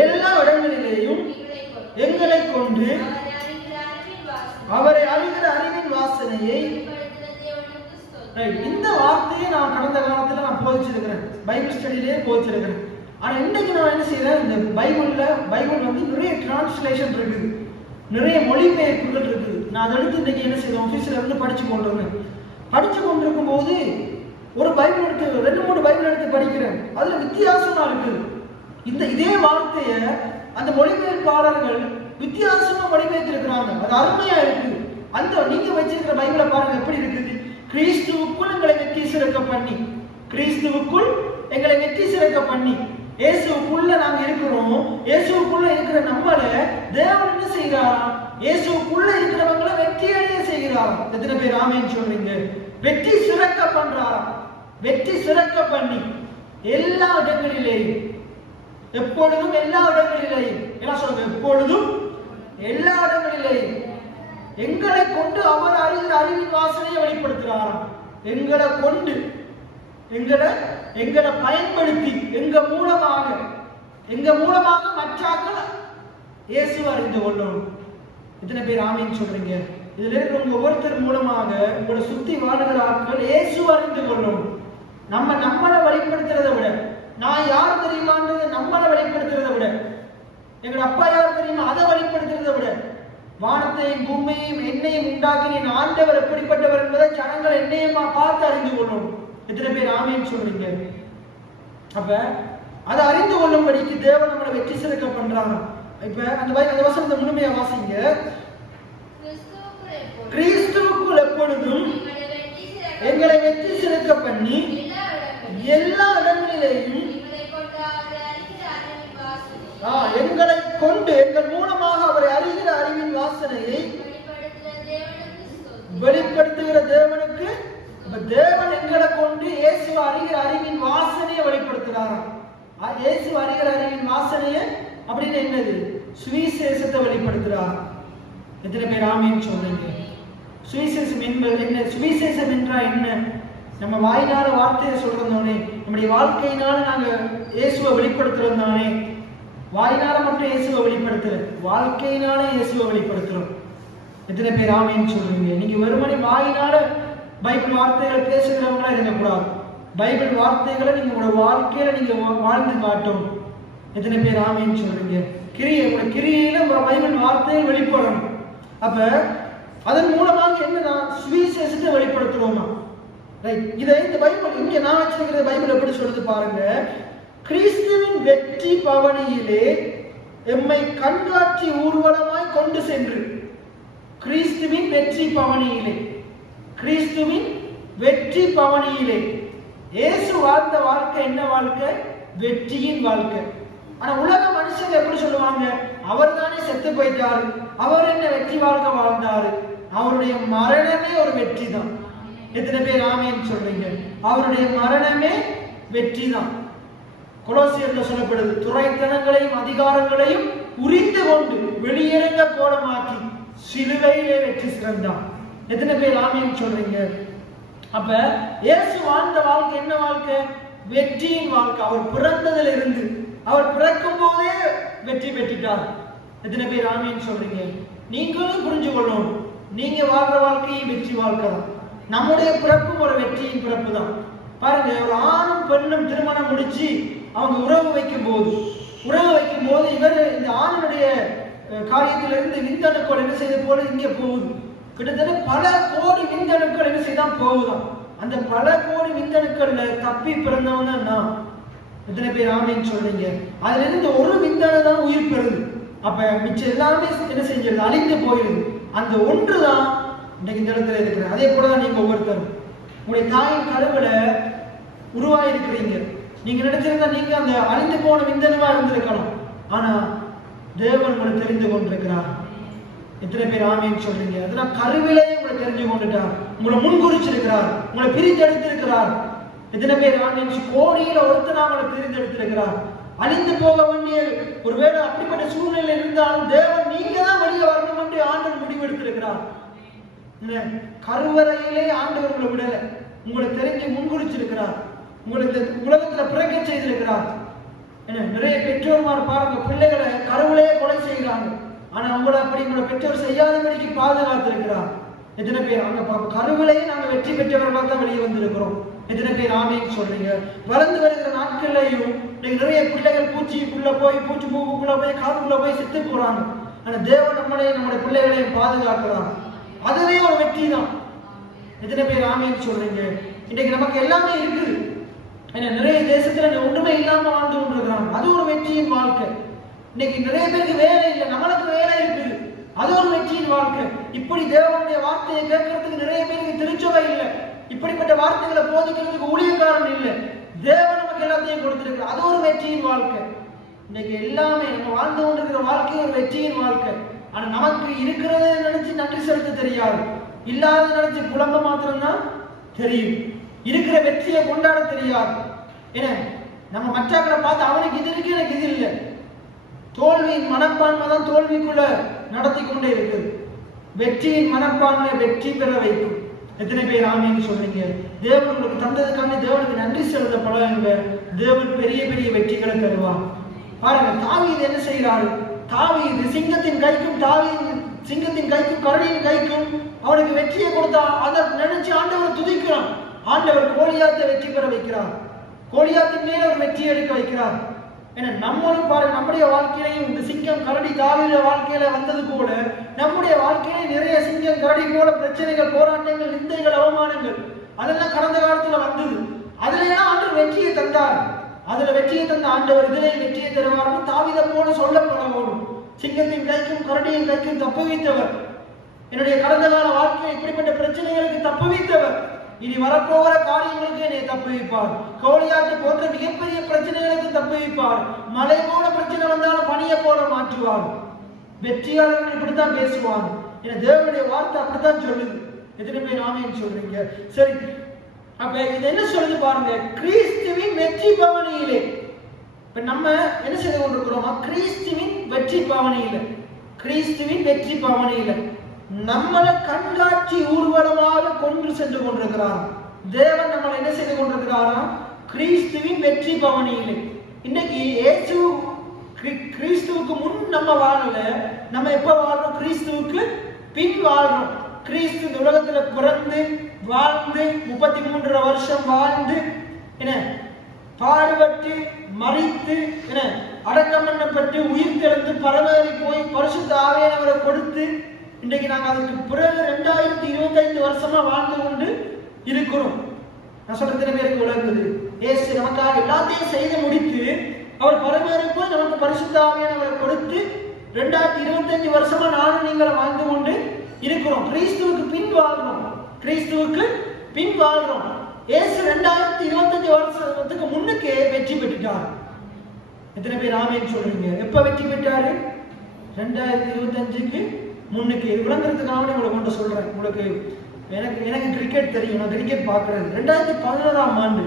எல்லா இடங்களிலேயும் எங்களை கொண்டு அவரை அறிகிற அறிவின் வாசனையை, இந்த வார்த்தையை நான் கடந்த காலத்துல நான் போதிச்சிருக்கிறேன், பைபிள் ஸ்டடியிலே போதிச்சிருக்கிறேன். ஆனா இன்னைக்கு நான் என்ன செய்யறேன், இந்த பைபிள் வந்து நிறைய டிரான்ஸ்லேஷன் இருக்குது, நிறைய மொழிபெயர்ப்புகள் இருக்குது. நான் அதை எடுத்து இன்னைக்கு என்ன செய்யறேன், ஆபீஸ்ல இருந்து படிச்சு கொண்டு வந்தேன். படிச்சு கொண்டிருக்கும் போது ஒரு பைபிள் எடுத்து 2-3 பைபிள் எடுத்து படிக்கிறேன். அதுல வித்தியாசமா இருக்குது. இதே வார்த்தைய அந்த மொழிபெயர்ப்பாளர்கள் வித்தியாசமா மொழிபெயர்த்திருக்கிறாங்க. அது அருமையா இருக்குது. அந்த நீங்க வச்சிருக்கிற பைபிளை பாருங்க எப்படி இருக்குது. கிறிஸ்துவுக்குள் எங்களை வெற்றி சிறக்க பண்ணி, கிறிஸ்துவுக்குள் எங்களை வெற்றி சிறக்க பண்ணி, இயேசுக்குள்ள நாங்க இருக்கிறோம். இயேசுக்குள்ள இருக்கிற நம்மள தேவன் என்ன செய்கிறாராம்? இயேசுக்குள்ள இருக்கிறவங்களை வெற்றி அடைய செய்கிறாராம். எத்தனை பேர் ஆமென் சொல்றீங்க? வெற்றி சிறக்க பண்றாராம். வெற்றி சிறக்க பண்ணி எல்லா இடங்களிலேயும், எப்பொழுதும் எல்லா இடங்களிலேயும், என்ன சொல்லுங்க, எப்பொழுதும் எல்லா இடங்களிலேயும் எங்களை கொண்டு அவர் அறிகிற அறிவின் வாசனையை வெளிப்படுத்துகிறாராம். எங்களை கொண்டு, எங்களை பயன்படுத்தி, எங்க மூலமாக மற்றாக்கள் இயேசு அறிந்து கொள்ளணும். இத்தனை பேர் ஆமீன் சொல்றீங்க? இதுல இருக்கிறவங்க ஒவ்வொருத்தர் மூலமாக உங்களை சுத்தி வாழ்கிற ஆட்கள் இயேசு அறிந்து கொள்ளணும். நம்மளை வெளிப்படுத்துறதை விட, நான் யார் தெரியுமான்றது நம்மளை வெளிப்படுத்துறதை விட, எங்க அப்பா யார் தெரியுமா அதை வெளிப்படுத்துறதை விட, வானத்தையும் பூமியையும் என்னையும் உண்டாக்கின ஆண்டவர் எப்படிப்பட்டவர் என்பதை ஜனங்கள் என்னையுமா பார்த்து அறிந்து கொள்ளணும். எத்தனை பேர் ஆமீன் சொல்றீங்க? அப்ப அதை அறிந்து கொள்ளும்படிக்கு தேவன் நம்மளை வெற்றி சிறக்க பண்றாங்க. இப்ப அந்த வசனத்தை முழுமையா வாசிங்க. கிறிஸ்துவுக்குள் எப்பொழுதும் எங்களை வெற்றி சிறக்க பண்ணி எல்லா இடங்களிலேயும் எங்களை கொண்டு எங்கள் மூலமாக அவரை அறிகிற அறிவின் வாசனையை வெளிப்படுத்துகிற தேவனுக்கு, தேவன் எங்களை கொண்டு இயேசு அறிகிற அறிவின் வாசனையை வெளிப்படுத்துகிறாராம். இயேசு அறிகிற அறிவின் வாசனையை அப்படின்னு என்னது? சுவிசேஷத்தை வெளிப்படுத்துகிறார். எத்தனை பேர் ஆமீன் சொல்றீங்க? சுவிசேஷம் என்பது என்ன? சுவிசேஷம் என்றால் என்ன? நம்ம வாயினால வார்த்தையை சொல்றோம் தானே, நம்முடைய வாழ்க்கையினால நாங்க இயேசுவை வெளிப்படுத்துறோம் தானே. வாயினால மட்டும் இயேசுவை வெளிப்படுத்துற, வாழ்க்கையினால இயேசுவை வெளிப்படுத்துறோம். எத்தனை பேர் ஆமீன் சொல்றீங்க? நீங்க வெறுமனே வாயினால பைபிள் வார்த்தைகளை பேசுகிறவங்களா இருக்கக்கூடாது. பைபிள் வார்த்தைகளை நீங்க உங்களோட வாழ்க்கையில நீங்க வாழ்ந்து காட்டும். எத்தனை பேர் ஆமீன் சொல்றீங்க? உங்களோட கிரியையில உங்களோட பைபிள் வார்த்தையை வெளிப்படணும். அப்ப அதன் மூலமாக என்னன்னா சுவிசேஷத்தை வெளிப்படுத்துறோமா? இந்த பைபிள் இங்க நான் வச்சிருக்கிற பைபிள் எப்படி சொல்றது பாருங்க. கிறிஸ்துவின் வெற்றி பவனியிலே எம்மை கண்காட்சி ஊர்வலமாய் கொண்டு சென்று, கிறிஸ்துவின் வெற்றி பவனியிலே, கிறிஸ்துவின் வெற்றி பவனியிலே இயேசு வாழ்ந்த வாழ்க்கை என்ன வாழ்க்கை? வெற்றியின் வாழ்க்கை. ஆனா உலக மனுஷங்க எப்படி சொல்லுவாங்க? அவர் தானே செத்து போயிட்டாரு, அவர் என்ன வெற்றி வாழ்க்கை வாழ்ந்தாரு, அவருடைய மரணமே ஒரு வெற்றி தான். எத்தனை பேர் ஆமீன் சொல்றீங்க? அவருடைய மரணமே வெற்றி தான். கொலோசியர்ல சொல்லப்படுது, துரைத்தனங்களையும் அதிகாரங்களையும் உரிந்து கொண்டு வெளியேறங்க போட மாற்றி சிலுவையிலே வெற்றி சிறந்தான். எத்தனை பேர் ஆமீன் சொல்றீங்க? அப்ப இயேசு வாழ்ந்த வாழ்க்கை என்ன வாழ்க்கை? வெற்றியின் வாழ்க்கை. அவர் பிறந்ததில் இருந்து, அவர் பிறக்கும் போதே வெற்றி பெற்றுட்டார். எத்தனை பேர் ஆமீன் சொல்றீங்க? நீங்களும் புரிஞ்சு கொள்ளணும், நீங்க வாழ்ற வாழ்க்கையும் வெற்றி வாழ்க்கை தான். நம்முடைய பிறப்பும் ஒரு வெற்றியின் பிறப்பு தான். பாருங்க, ஒரு ஆணும் பெண்ணும் திருமணம் முடிச்சு அவங்க உறவு வைக்கும் போது இவர் இந்த ஆணுடைய காரியத்திலிருந்து விந்தணுக்கள் என்ன செய்த போல இங்க போகுது. கிட்டத்தட்ட பல கோடி விந்தணுக்கள் என்ன செய்தான் போகுதான். அந்த பல கோடி விந்தணுக்கள்ல தப்பி பிறந்தவன் தான் நான். எத்தனை பேர் ஆமீன் சொல்றீங்க? அதுல இருந்து ஒரு விந்தணு தான் உயிர் பெறுது. அப்ப மிச்சம் எல்லாமே என்ன செஞ்சிருது? அழிந்து போயிடுது. அந்த ஒன்றுதான் இன்னைக்கு இந்த இடத்துல இருக்கிற. அதே போலதான் நீங்க ஒவ்வொருத்தரும் உங்களுடைய தாயின் கருவுல உருவாயிருக்கிறீங்க. நீங்க நினைச்சிருந்தா நீங்க அந்த அழிந்து போன விந்தணுவா இருந்திருக்கணும். ஆனா தேவன் உங்களை தெரிந்து கொண்டிருக்கிறார். எத்தனை பேர் ஆமீன் சொல்றீங்க? அதெல்லாம் கருவிலே உங்களை தெரிஞ்சு கொண்டுட்டார், உங்களை முன்குறிச்சிருக்கிறார், உங்களை பிரித்தெடுத்திருக்கிறார். எத்தனை பேர் ஆமீன்? கோடியில ஒருத்தனா உங்களை பிரித்தெடுத்திருக்கிறார். அழிந்து போக வேண்டிய ஒருவேளை அப்படிப்பட்ட சூழ்நிலை இருந்தாலும் தேவன் நீங்க தான் வெளியே வரணும் என்று ஆண்டவர் முடிவெடுத்திருக்கிறார். கருவறையிலே ஆண்டவர் உங்களை விடல, உங்களை தெரிஞ்சு முன்குறிச்சிருக்கிறார், உங்களுக்கு உலகத்துல பிறக்க செய்திருக்கிறார். நிறைய பெற்றோர்மார் பாருங்க, பிள்ளைகளை கருவிலேயே கொலை செய்கிறாங்க. ஆனா உங்களை அப்படி உங்களை பெற்றோர் செய்யாதபடிக்கு பாதுகாத்திருக்கிறார். எத்தனை பேர் அங்க கருவிலேயே நாங்க வெற்றி பெற்றவர்களாக தான் வெளியே வந்திருக்கிறோம். எத்தனை பேர் ஆமீன் சொல்றீங்க? வளர்ந்து வருகிற நாட்கள்லையும் நிறைய பிள்ளைகள் பூச்சிக்குள்ள போய், பூச்சி மூக்குள்ள போய், காதுக்குள்ள போய் செத்து போறாங்க. ஆனா தேவன் நம்முடைய பிள்ளைகளையும் பாதுகாக்கிறார். அதுவே ஒரு வெற்றி தான். எத்தனை பேர் ஆமேன்னு சொல்றீங்க? இன்னைக்கு நமக்கு எல்லாமே இருக்குது. ஏன்னா நிறைய தேசத்துல ஒன்றுமே இல்லாம வாழ்ந்து கொண்டிருக்கிறாங்க. அது ஒரு வெற்றியின் வாழ்க்கை. இன்னைக்கு நிறைய பேருக்கு வேலை இல்லை, நம்மளுக்கு வேலை இருக்குது, அது ஒரு வெற்றியின் வாழ்க்கை. இப்படி தேவனுடைய வார்த்தையை கேட்கறதுக்கு நிறைய பேருக்கு திருச்சபை இல்லை, இப்படிப்பட்ட வார்த்தைகளை போதிக்கிறதுக்கு ஊழியக்காரன் இல்லை. தேவன் நமக்கு எல்லாத்தையும் கொடுத்திருக்கிறார், அது ஒரு வெற்றியின் வாழ்க்கை. இன்னைக்கு எல்லாமே நம்ம வாழ்ந்து கொண்டிருக்கிற வாழ்க்கை ஒரு வெற்றியின் வாழ்க்கை. ஆனா நமக்கு இருக்கிறத நினைச்சு நன்றி செலுத்த தெரியாது, இல்லாத நினைச்சு புலம்ப மாத்திரம்தான் தெரியும். இருக்கிற வெற்றியை கொண்டாட தெரியாது. ஏன்னா நம்ம மற்றவர்களை பார்த்து அவனுக்கு இது இருக்கு எனக்கு இது இல்லை, தோல்வியின் மனப்பான்மை தான் தோல்விக்குள்ள நடத்தி கொண்டே இருக்குது. வெற்றியின் மனப்பான்மை வெற்றி பெற வைக்கும். எத்தனை பேர் ஆமேன்னு சொல்றீங்க? தேவன் உங்களுக்கு தந்ததுக்கான தேவனுக்கு நன்றி செலுத்த பழகுங்க. தேவன் பெரிய பெரிய வெற்றிகளை தருவார். பாருங்க, தாவீது என்ன செய்யறாரு? தாவீது சிங்கத்தின் கைக்கும் சிங்கத்தின் கைக்கும் கரடியின் கைக்கும் அவனுக்கு வெற்றியை கொடுத்தா அதை நினைச்சு ஆண்டவர் துதிக்கிறான். ஆண்டவர் கோலியாத்தை வெற்றி பெற வைக்கிறார், கோலியாத்தின் மேல ஒரு வெற்றி எடுக்க வைக்கிறார். ஏன்னா நம்மளும் பாருங்க, நம்முடைய வாழ்க்கையிலையும் இந்த சிங்கம் கரடி தாவீது வாழ்க்கையில வந்தது போல நம்முடைய வாழ்க்கையில நிறைய சிங்கம் கரடி போல பிரச்சனைகள், போராட்டங்கள், நிந்தைகள், அவமானங்கள் அதெல்லாம் கடந்த காலத்துல வந்தது. அதுல எல்லாம் ஆண்டவர் வெற்றியை தந்தார். அதுல வெற்றியை தந்த ஆண்டவர் இதிலே வெற்றியை தருவார். தாவீதை போல சொல்லப்படவும் சிங்கத்தின் கைக்கும் கரடியின் கைக்கும் தப்புவித்தவர், என்னுடைய கடந்த கால வாழ்க்கையில் இப்படிப்பட்ட பிரச்சனைகளுக்கு தப்புவித்தவர், இனி வரப்போகிற காரியங்களுக்கு என்னை தப்புவிப்பார். கோலியாத்தை போன்ற மிகப்பெரிய பிரச்சனைகளுக்கு தப்புவிப்பார். மழை போல பிரச்சனை வந்தாலும் பனியை போல மாற்றுவார். வெற்றியாளர்கள் இப்படித்தான் பேசுவாங்க. ஏன்னா தேவனுடைய வார்த்தை அப்படித்தான் சொல்லுது. எத்தனை பேர் ஆமேன்னு சொல்றீங்க? சரி, அப்ப இது என்ன சொல்லுது பாருங்க, கிறிஸ்துவின் வெற்றி பவனியிலே. இப்ப நம்ம என்ன செய்து கொண்டிருக்கிறோமா? கிறிஸ்துவின் வெற்றி பவனியில, கிறிஸ்துவின் வெற்றி பவனியில நம்மளை கண்காட்சி ஊர்வலமாக கொண்டு சென்று கொண்டிருக்கிறார். தேவன் நம்மளை என்ன செய்து கொண்டிருக்கிறாரா? கிறிஸ்துவின் வெற்றி பவனியிலே. இன்னைக்கு இயேசு கிறிஸ்துவுக்கு முன் நம்ம வாழல, நம்ம எப்ப வாழ்றோம்? கிறிஸ்துவுக்கு பின் வாழ்றோம். கிறிஸ்து இந்த உலகத்துல பிறந்து வாழ்ந்து 33 வருஷம் வாழ்ந்து என்ன பாடுபட்டு மரித்து என்ன அடக்கம் பண்ணப்பட்டு உயிர் தெழுந்து பரமேறி போய் பரிசுத்த ஆவியானவரை கொடுத்து இன்றைக்கு நாங்க அதுக்கு பிறகு 2025 வருஷமா வாழ்ந்து கொண்டு இருக்கிறோம். நான் சொல்றது பேருக்கு விளங்குது. ஏசு நமக்காக எல்லாத்தையும் செய்து முடித்து அவர் பரமேறி போய் நமக்கு பரிசுத்த ஆவியானவரை கொடுத்து 2025 வருஷமா நானும் நீங்களும் வாழ்ந்து கொண்டு இருக்கிறோம். கிறிஸ்துவுக்கு பின் வாழ்றோம், கிறிஸ்துவுக்கு பின் வாழ்றோம். ஏசு 2025 வருஷத்துக்கு முன்னுக்கே வெற்றி பெற்றுட்டார். எத்தனை பேர் ஆமேன்னு சொல்றீங்க? எப்ப வெற்றி பெற்றாரு? 2025க்கு முன்னுக்கு. விளங்குறதுக்காக உங்களை கொண்டு சொல்றேன். உங்களுக்கு எனக்கு கிரிக்கெட் தெரியும், நான் கிரிக்கெட் பார்க்கறது. 2011ஆம் ஆண்டு,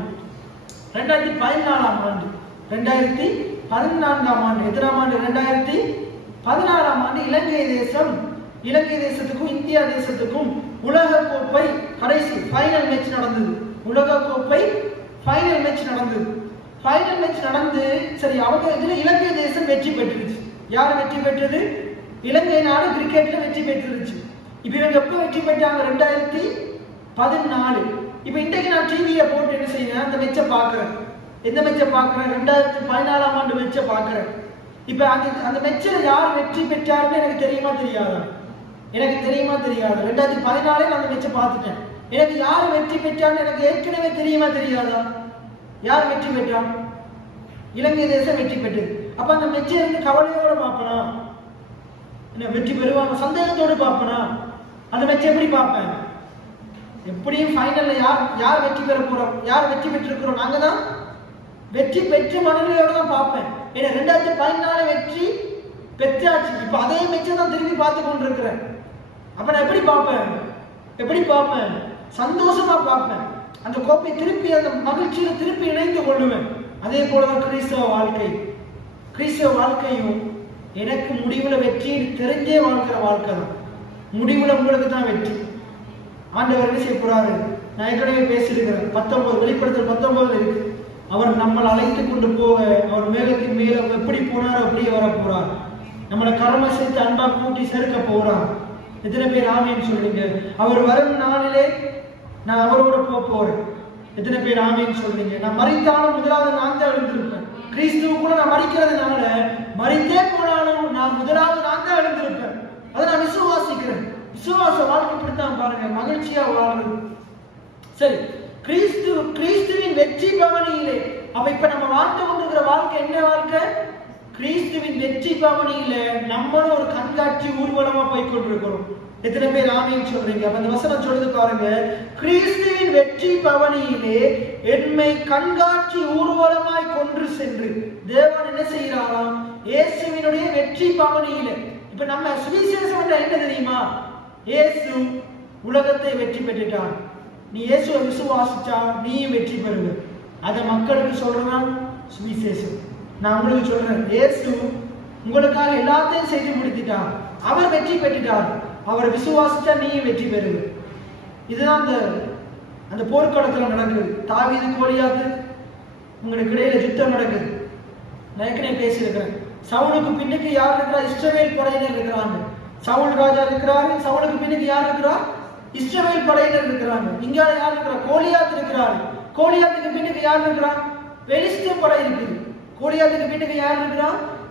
2014ஆம் ஆண்டு, 2014ஆம் ஆண்டு, எத்தனாம் ஆண்டு? 2014ஆம் ஆண்டு இலங்கை தேசத்துக்கும் இந்தியா தேசத்துக்கும் உலக கோப்பை கடைசி ஃபைனல் மேட்ச் நடந்தது. உலக கோப்பை ஃபைனல் மேட்ச் நடந்தது. ஃபைனல் மேட்ச் நடந்து சரி, அவங்க இதுல இலங்கை தேசம் வெற்றி பெற்றுருச்சு. யார் வெற்றி பெற்றது? இலங்கை நாடு கிரிக்கெட்ல வெற்றி பெற்றுருச்சு. இப்ப இவங்க எப்ப வெற்றி பெற்றாங்க? 2014. இப்ப இன்றைக்கு நான் டிவியை போட்டு என்ன செய்யறேன்? அந்த மேட்சை பாக்குறேன். எந்த மேட்சை பாக்குறேன்? 2014ஆம் ஆண்டு மேட்சை பாக்குறேன். இப்ப அந்த மேட்சில் யார் வெற்றி பெற்றாருன்னு எனக்கு தெரியுமா தெரியாதா? எனக்கு தெரியுமா தெரியாது? 2014 நான் அந்த மேட்சை பார்த்துட்டேன். எனக்கு யார் வெற்றி பெற்றான்னு எனக்கு ஏற்கனவே தெரியுமா தெரியாதா? யார் வெற்றி பெற்றான்? இலங்கை தேசம் வெற்றி பெற்றது. அப்ப அந்த மெச்சை இருந்து கவலையோட பார்ப்பனா? என்ன வெற்றி பெறுவாங்க சந்தேகத்தோடு பார்ப்பனா? அந்த மெச்சை எப்படி பார்ப்பேன்? எப்படியும் ஃபைனல்ல யார் வெற்றி பெற போறோம், யார் வெற்றி பெற்றிருக்கிறோம், நாங்க தான் வெற்றி பெற்ற மனநிலையோட தான் பார்ப்பேன். ஏன்னா 2014 வெற்றி பெற்றாச்சு. இப்ப அதே மெச்சை தான் திரும்பி பார்த்து கொண்டிருக்கிறேன். அப்ப நான் எப்படி பார்ப்பேன்? எப்படி பார்ப்பேன்? சந்தோஷமா பார்ப்பேன். அந்த கோப்பை திருப்பி அந்த மகிழ்ச்சியில திருப்பி இணைந்து கொள்ளுவேன். அதே போலதான் கிறிஸ்தவ வாழ்க்கை. கிறிஸ்தவ வாழ்க்கையும் எனக்கு முடிவுல வெற்றி தெரிஞ்சே வாழ்க்கிற வாழ்க்கை தான். முடிவுல உங்களுக்கு தான் வெற்றி. ஆண்டவர் என்ன செய்ய போறாரு? நான் ஏற்கனவே பேசியிருக்கிறேன். 19 வெளிப்படுத்தல் 19 இருக்கு. அவர் நம்மளை அழைத்து கொண்டு போக அவர் மேகத்தின் மேல எப்படி போனாரோ அப்படியே வர போறார். நம்மளை கரம சேர்த்து அன்பா கூட்டி சேர்க்க போறார். எத்தனை பேர் ஆமேன்னு சொல்றீங்க? அவர் வரும் நாளிலே நான் அவரோட போறேன். எத்தனை பேர் ஆமேன்னு சொல்றீங்க? நான் மரித்தாலும் முதலாவது நான் தான் எழுந்திருப்பேன். கிறிஸ்துவ கூட நான் மரிக்கிறதுனால மரித்தே போனாலும் நான் முதலாவது நான் தான் எழுந்திருப்பேன். அதை நான் விசுவாசிக்கிறேன். விசுவாச வாழ்க்கை இப்படித்தான் பாருங்க. மகிழ்ச்சியா வாழ்றது. சரி, கிறிஸ்துவின் வெற்றி பவனியிலே. அப்ப இப்ப நம்ம வாழ்ந்து கொண்டிருக்கிற வாழ்க்கை என்ன வாழ்க்கை? கிறிஸ்துவின் வெற்றி பவனியில நம்மளும் ஒரு கண்காட்சி ஊர்வலமா போய் கொண்டிருக்கிறோம். எத்தனை பேர் ஆமீன் சொல்றீங்க? அந்த வசனம் சொல்றது பாருங்க, கிறிஸ்துவின் வெற்றி பவனியிலே என்னை கண்காட்சி ஊர்வலமாய் கொண்டு சென்று. தேவன் என்ன செய்யறாராம்? இயேசுவினுடைய வெற்றி பவனியில. இப்ப நம்ம சுவிசேஷம் என்ன தெரியுமா? இயேசு உலகத்தை வெற்றி பெற்றுட்டான். நீ இயேசுவை விசுவாசிச்சா நீயும் வெற்றி பெறுவ. அதை மக்களுக்கு சொல்றதான் சுவிசேஷம். நான் உங்களுக்கு சொல்றேன், இயேசு உங்களுக்காக எல்லாத்தையும் செய்து முடித்துட்டார். அவர் வெற்றி பெற்றுட்டார். அவரை விசுவாசிச்சா நீயும் வெற்றி பெறுவ. இதுதான் அந்த போர்க்களத்துல நடக்குது. தாவீது கோலியாத்து, உங்களுக்கு இடையில யுத்தம் நடக்குது. நான் ஏற்கனவே பேசியிருக்கிறேன். சவுலுக்கு பின்னுக்கு யார் இருக்கிறா? இஸ்ரவேல் படையினர் இருக்கிறாங்க. சவுல் ராஜா இருக்கிறாரு. சவுலுக்கு பின்னுக்கு யார் இருக்கிறா? இஸ்ரவேல் படையினர் இருக்கிறாங்க. இங்க யார் இருக்கிறா? கோலியாத் இருக்கிறாரு. கோலியாத்துக்கு பின்னுக்கு யார் இருக்கிறா? பெலிஸ்த படை இருக்குது. கோலியாத்துக்கு பின்னுக்கு யார் இருக்கிறா?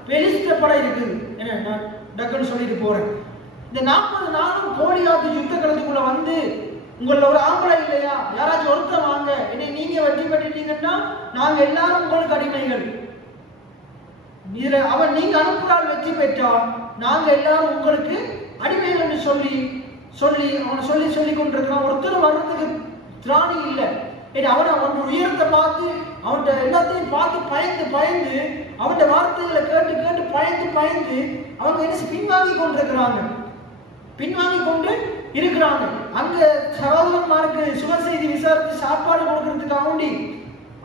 பெலிஸ்த படை இருக்குது. என்ன, நான் டக்குன்னு சொல்லிட்டு போறேன். இந்த 40 நாளும் கோலியாத்து யுத்த களத்துக்குள்ள வந்து, உங்கள ஒரு ஆம்பளை இல்லையா, யாராச்சும் ஒருத்தர் வாங்க, என்னை நீங்க வெற்றி பெற்றுட்டீங்கன்னா நாங்க எல்லாரும் உங்களுக்கு அடிமைகள். அவன் நீங்க அனுப்புறால் வெற்றி பெற்றா நாங்க எல்லாரும் உங்களுக்கு அடிமைகள் சொல்லி அவனை சொல்லி கொண்டிருக்கிறான். ஒருத்தர் வர்றதுக்கு திராணி இல்லை. அவன் உயரத்தை பார்த்து அவன்கிட்ட எல்லாத்தையும் பார்த்து பயந்து அவன்கிட்ட வார்த்தைகளை கேட்டு பயந்து அவங்க என்ன பின்வாங்கி கொண்டு இருக்கிறாங்க. அங்க சகோதரன்மாருக்கு சுக செய்தி விசாரித்து சாப்பாடு கொடுக்கறதுக்காக வேண்டி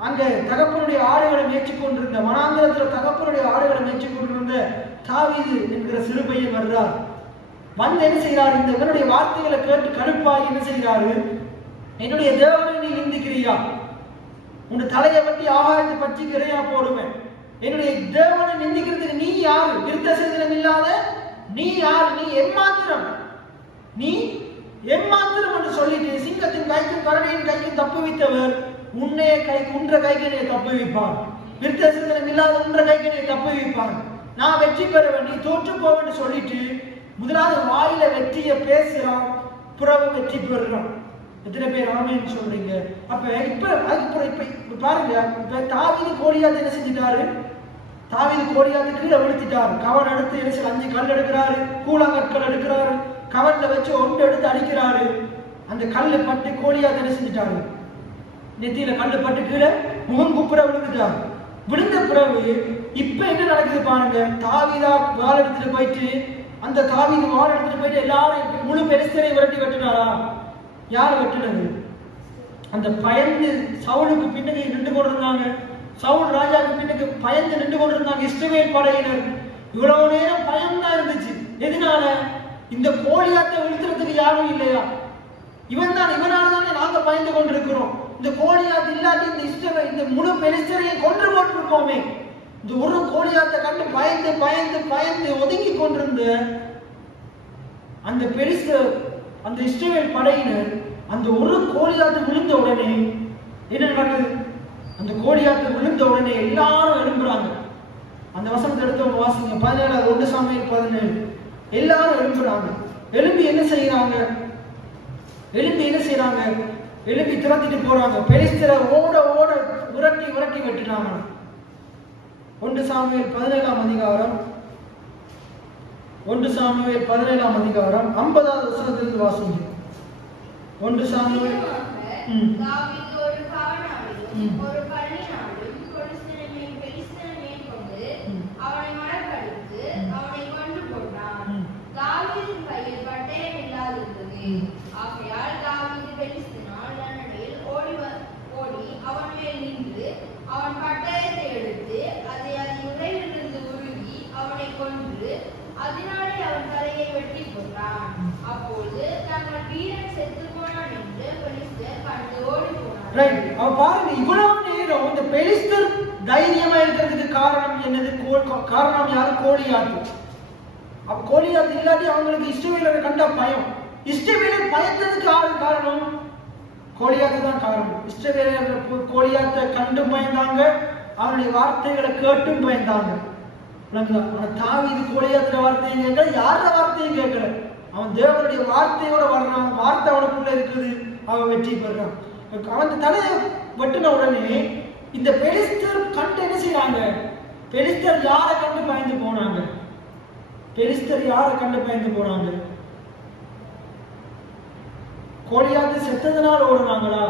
அங்க தகப்பனுடைய ஆடுகளை மேய்ச்சி கொண்டிருந்த, வனாந்திரத்துல தகப்பனுடைய ஆடுகளை மேய்ச்சி கொண்டிருந்த தாவீது என்கிற சிறு பையன் வர்றார். வந்து என்ன செய்யறாரு? இந்த இவனுடைய வார்த்தைகளை கேட்டு கடுப்பாகி என்ன செய்யறாரு? என்னுடைய தேவனை நீ நிந்திக்கிறியா? உன் தலையை பற்றி ஆகாயத்தை பற்றி கிரையா போடுவேன். என்னுடைய தேவனை நிந்திக்கிறதுக்கு நீ யாரு? விருத்த சேதனம் இல்லாத நீ யார்? நீ எம்மாத்திரம் என்று சொல்லிட்டு, சிங்கத்தின் கைக்கும் கரடியின் கைக்கும் தப்புவித்தவர் உன்ற கைக்கு தப்புவிப்பார். விருத்த சேதனம் இல்லாத உன்ற கைக்கு தப்புவிப்பார். நான் வெற்றி பெறுவேன், நீ தோற்று போவேன்னு சொல்லிட்டு முதலாவது வாயில வெற்றியை பேசுறான், புறவு வெற்றி பெறுறான். எத்தனை பேர் ஆமேன்னு சொல்றீங்க? அப்ப இப்ப பாருங்க, இப்ப தாவீது கோலியாத் என்ன செஞ்சிட்டாரு? தாவீது கோலியாத்து கீழே விழுத்திட்டாரு. கவன் எடுத்து என்ன 5 கல் எடுக்கிறாரு, கூழாங்கற்கள் எடுக்கிறாரு, கவன்ல வச்சு 1 எடுத்து அடிக்கிறாரு. அந்த கல்லு பட்டு கோலியாத் என்ன செஞ்சிட்டாரு? நெத்தியில கல்லு பட்டு கீழே முகம் குப்புற விழுந்துட்டாரு. விழுந்த பிறகு இப்ப என்ன நடக்குது பாருங்க. தாவீதா வாள் எடுத்துட்டு போயிட்டு, அந்த தாவீது வாள் எடுத்துட்டு போயிட்டு எல்லாரும் முழு பெலிஸ்தரை விரட்டி வெட்டினாரா? யார் வெட்டினது? அந்த பயந்து சவுலுக்கு பின்னுக்கு நின்று கொண்டிருந்தாங்க. சவுல் ராஜாவுக்கு பின்னுக்கு பயந்து நின்று கொண்டிருந்தாங்க இஸ்ரவேல் படையினர். இவ்வளவு நேரம் பயம்தான் இருந்துச்சு. எதனால? இந்த கோலியாத்தை வீழ்த்துறதுக்கு யாரும் இல்லையா? இவனால்தானே நாங்க பயந்து கொண்டிருக்கிறோம். இந்த கோலியாத் இல்லாட்டி இந்த முழு பெலிஸ்தரையை கொன்று போட்டிருப்போமே. இந்த ஒரு கோலியாத்தை கண்டு பயந்து ஒதுங்கி கொண்டிருந்த அந்த இஸ்ரவேல் படையினர் அந்த ஒரு கோலியாத்து விழுந்த உடனே என்ன நடக்குது? அந்த கோலியாத்து விழுந்த உடனே எல்லாரும் எழும்புறாங்க. அந்த வசனத்தை எடுத்து வாசிங்க. 17 1 சாமுவேல் 17. எல்லாரும் எழும்புறாங்க. எழும்பி என்ன செய்யறாங்க? எழும்பி திரட்டிட்டு போறாங்க. பெலிஸ்தரை ஓட விரட்டி வெட்டினாங்க. 1 சாமுவேல் 17 அதிகாரம் 50வது வசனத்திலிருந்து வாசிங்க. 1 சாமுவேல் அதனாலே அவன் தலையை வெட்டி போட்டான். அப்போது தங்கள் வீரன் செத்து போனான் என்று பெலிஸ்தர் கண்டு ஓடி போனார். அவ பாருங்க, இவ்வளவு நேரம் இந்த பெலிஸ்தர் தைரியமா இருக்கிறதுக்கு காரணம் என்னது? காரணம் யாரு? கோலியாத்து. அப்ப கோலியாத்து இல்லாட்டி அவங்களுக்கு இஸ்ரவேலரை கண்ட பயம். இஸ்ரவேலர் பயந்ததுக்கு யாரு காரணம்? கோலியாத்து தான் காரணம். இஸ்ரவேலர் கோலியாத்தை கண்டு பயந்தாங்க, அவனுடைய வார்த்தைகளை கேட்டும் பயந்தாங்க. தாவீது கோலியாத்துற வார்த்தையும் கேட்கல, யார வார்த்தையும் கேட்கல. அவன் தேவனுடைய வார்த்தையோட வர்றான். வார்த்தை அவனுக்குள்ள இருக்குது. அவன் வெற்றி பெறான். அவன் தலையை வெட்டின உடனே இந்த பெலிஸ்தர் கண்டு என்ன செய்யறாங்க? பெலிஸ்தர் யாரை கண்டு பயந்து போனாங்க? பெலிஸ்தர் யாரை கண்டு பயந்து போனாங்க? கோலியாத்து செத்ததுனால ஓடுனாங்களா?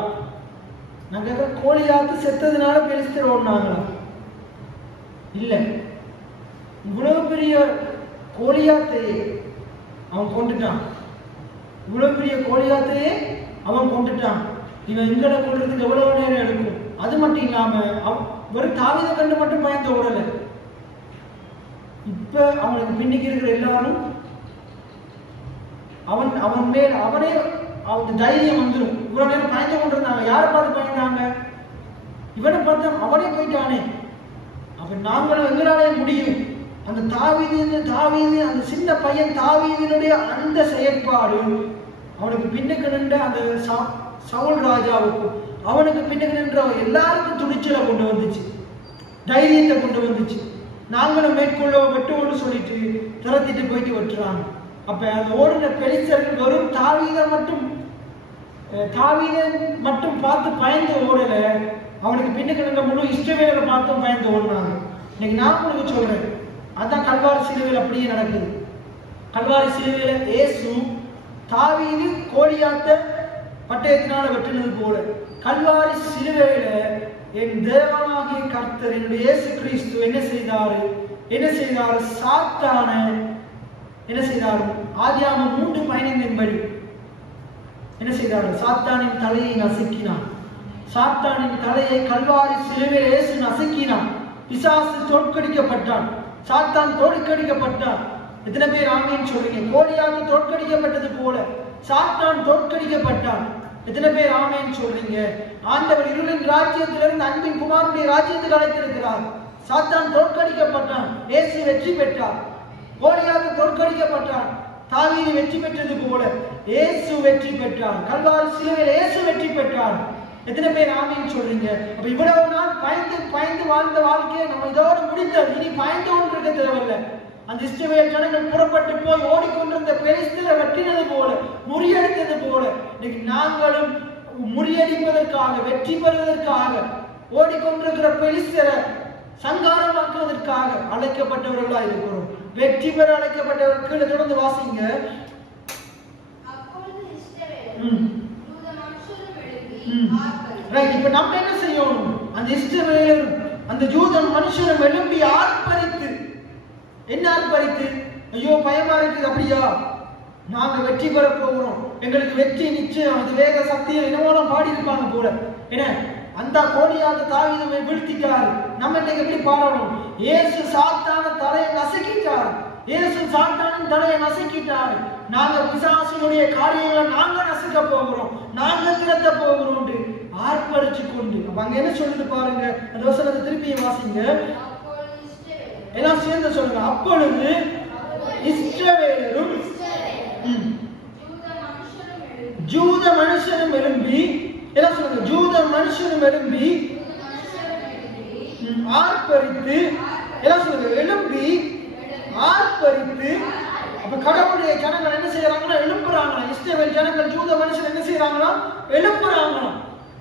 நாங்க கோலியாத்து செத்ததுனால பெலிஸ்தர் ஓடுனாங்களா? இல்ல. இவ்வளவு பெரிய கோலியாத்தையே அவன் கொண்டுட்டான். இவ்வளவு பெரிய கோலியாத்தையே அவன் கொண்டுட்டான். இவன் எங்களை கொள்றதுக்கு எவ்வளவு நேரம் எடுக்கும்? அது மட்டும் இல்லாம வெறும் தாவீதை கண்டு மட்டும் பயந்து ஓடல. இப்ப அவனுக்கு பின்னிக்கு இருக்கிற எல்லாரும் அவன் மேல் அவனே அவன் தைரியம் வந்துடும். இவ்வளவு நேரம் பயந்து கொண்டிருந்தாங்க. யாரை பார்த்து பயந்தாங்க? இவனை பார்த்து அவனே போயிட்டானே, அப்ப நாங்களும் எங்களாலே முடியும். அந்த தாவீது அந்த சின்ன பையன் தாவீதினுடைய அந்த செயற்பாடு அவனுக்கு பின்னுக்கு நின்ற அந்த சவுல் ராஜாவுக்கும் அவனுக்கு பின்னுக்கு நின்ற எல்லாருக்கும் துணிச்சலை கொண்டு வந்துச்சு, தைரியத்தை கொண்டு வந்துச்சு. நாங்களும் மேற்கொள்ள வெட்டுவோம்னு சொல்லிட்டு திரத்திட்டு போயிட்டு வெட்டுறாங்க. அப்ப அந்த ஓடின பெலிஸ்தர்கள் வெறும் தாவீதை மட்டும் பார்த்து பயந்து ஓடல, அவனுக்கு பின்னுக்கு நின்ற முழு இஸ்ரவேலை பார்த்தும் பயந்து ஓடினாங்க. இன்னைக்கு நான் உங்களுக்கு சொல்றேன், அதான் கல்வாரி சிலுவையில் அப்படியே நடக்குது. கல்வாரி சிலுவையில இயேசு தாவீது கோலியாத்தை பட்டயத்தினால வெட்டினது போல கல்வாரி சிலுவையில என் தேவனாகிய கர்த்தர் என்னுடைய இயேசு கிறிஸ்து என்ன செய்தாரு? சாத்தான என்ன செய்தாரு? ஆதியாகமம் 3:15 படி என்ன செய்தாரு? சாத்தானின் தலையை நசுக்கினான். சாத்தானின் தலையை கல்வாரி சிலுவையில் இயேசு நசுக்கினான். பிசாசு தோற்கடிக்கப்பட்டான், சாத்தான் தோற்கடிக்கப்பட்டான். எத்தனை பேர் ஆமீன் சொல்றீங்க? கோலியாத்து தோற்கடிக்கப்பட்டது போல சாத்தான் தோற்கடிக்கப்பட்டான். எத்தனை பேர் ஆமீன் சொல்றீங்க? ஆண்டவர் இருளின் ராஜ்யத்திலிருந்து அன்பின் குமாரனுடைய ராஜ்யத்துக்கு அழைத்திருக்கிறார். சாத்தான் தோற்கடிக்கப்பட்டான், இயேசு வெற்றி பெற்றார். கோலியாத்து தோற்கடிக்கப்பட்டான், தாவீது வெற்றி பெற்றது போல இயேசு வெற்றி பெற்றார். கல்வாரி சிலுவையில் இயேசு வெற்றி பெற்றார். எத்தனை பேர் ஆமீன் சொல்றீங்க? அப்ப இவ்வளவு நாள் பயந்து வாழ்ந்த வாழ்க்கையை நம்ம இதோடு முடித்தது. இனி பயந்து கொண்டிருக்க தேவையில்லை. அந்த இஸ்ரவேல் ஜனங்கள் புறப்பட்டு போய் ஓடிக்கொண்டிருந்த பெலிஸ்தரை வெட்டினது போல, முறியடித்தது போல இன்னைக்கு நாங்களும் முறியடிப்பதற்காக, வெற்றி பெறுவதற்காக ஓடிக்கொண்டிருக்கிற பெலிஸ்தரை சங்காரமாக்குவதற்காக அழைக்கப்பட்டவர்களா இருக்கிறோம். வெற்றி பெற அழைக்கப்பட்டவர்கள். கீழே தொடர்ந்து வாசிங்க. இப்ப நம்ம என்ன செய்யணும்? அந்த இஸ்ரவேல் அந்த யூத மனுஷரும் எழும்பி ஆர்ப்பரித்து, என்ன ஆர்ப்பரித்து? ஐயோ பயமா இருக்குது, அப்படியா நாங்க வெற்றி பெற போகிறோம், எங்களுக்கு வெற்றி நிச்சயம், அது வேக சக்தியில் என்னவோலாம் பாடி இருப்பாங்க போல. என்ன அந்த கோலியாத்து தாவீதை வீழ்த்திட்டாரு. நம்ம இன்னைக்கு எப்படி பாடணும்? இயேசு சாத்தான தலையை நசுக்கிட்டார். இயேசு சாத்தானின் தலையை நசுக்கிட்டார். நாங்க பிசாசினுடைய காரியங்களை நாங்க நசுக்க போகிறோம், நாங்க திரட்ட போகிறோம் ஆர்ப்பரிச்சு கொண்டு. அப்ப அங்க என்ன சொல்லுது பாருங்க, அந்த வசனத்தை திருப்பியும் வாசிங்க. எல்லாம் சேர்ந்து சொல்லுங்க. அப்பொழுது இஸ்ரவேலரும் ஜூத மனுஷரும் எழும்பி, எல்லாம் சொல்லுங்க, ஜூத மனுஷரும் எழும்பி ஆர்ப்பரித்து, எல்லாம் சொல்லுங்க, எழும்பி ஆர்ப்பரித்து. அப்ப கடவுளுடைய ஜனங்கள் என்ன செய்யறாங்கன்னா எழுப்புறாங்களா? இஸ்ரவேல் ஜனங்கள் ஜூத மனுஷன் என்ன செய்யறாங்களா? எழுப்புறாங்களா?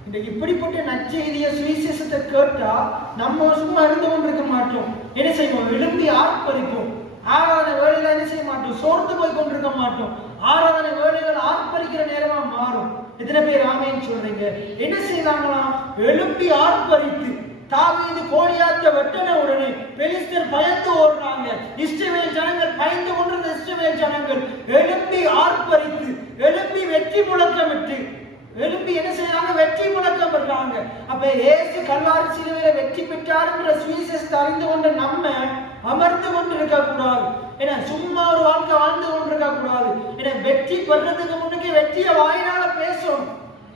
இன்றைக்கு இப்படிப்பட்ட நற்செய்திய சுவிசேஷத்தை கேட்டா நம்ம சும்மா இருந்து கொண்டிருக்க மாட்டோம். என்ன செய்வோம்? எழும்பி ஆர்ப்பரிப்போம். ஆராதனை வேலையில என்ன செய்ய மாட்டோம்? சோர்ந்து போய் கொண்டிருக்க மாட்டோம். ஆராதனை வேலைகள் ஆர்ப்பரிக்கிற நேரமா மாறும். எத்தனை பேர் ஆமேன்னு சொல்றீங்க? என்ன செய்தாங்களாம்? எழும்பி ஆர்ப்பரித்து. தாவீது கோலியாத்தை வெட்டின உடனே பெலிஸ்தர் பயந்து ஓடுறாங்க. இஸ்ரவேல் ஜனங்கள் பயந்து கொண்டிருந்த இஸ்ரவேல் ஜனங்கள் எழும்பி ஆர்ப்பரித்து, எழும்பி வெற்றி முழக்கமிட்டு, எழும்பி என்ன செய்யறாங்க? வெற்றி முழக்கம் பண்றாங்க. அப்ப இயேசு கல்வாரி சிலுவையில வெற்றி பெற்றார் என்ற சுவிசேஷத்தை அறிந்து கொண்டு நம்ம அமர்ந்து கொண்டு இருக்க கூடாது. ஏன்னா சும்மா ஒரு வாழ்க்கை வாழ்ந்து கொண்டிருக்க கூடாது. ஏன்னா வெற்றி பெறதுக்கு முன்னுக்கு வெற்றியை வாயினால பேசணும்.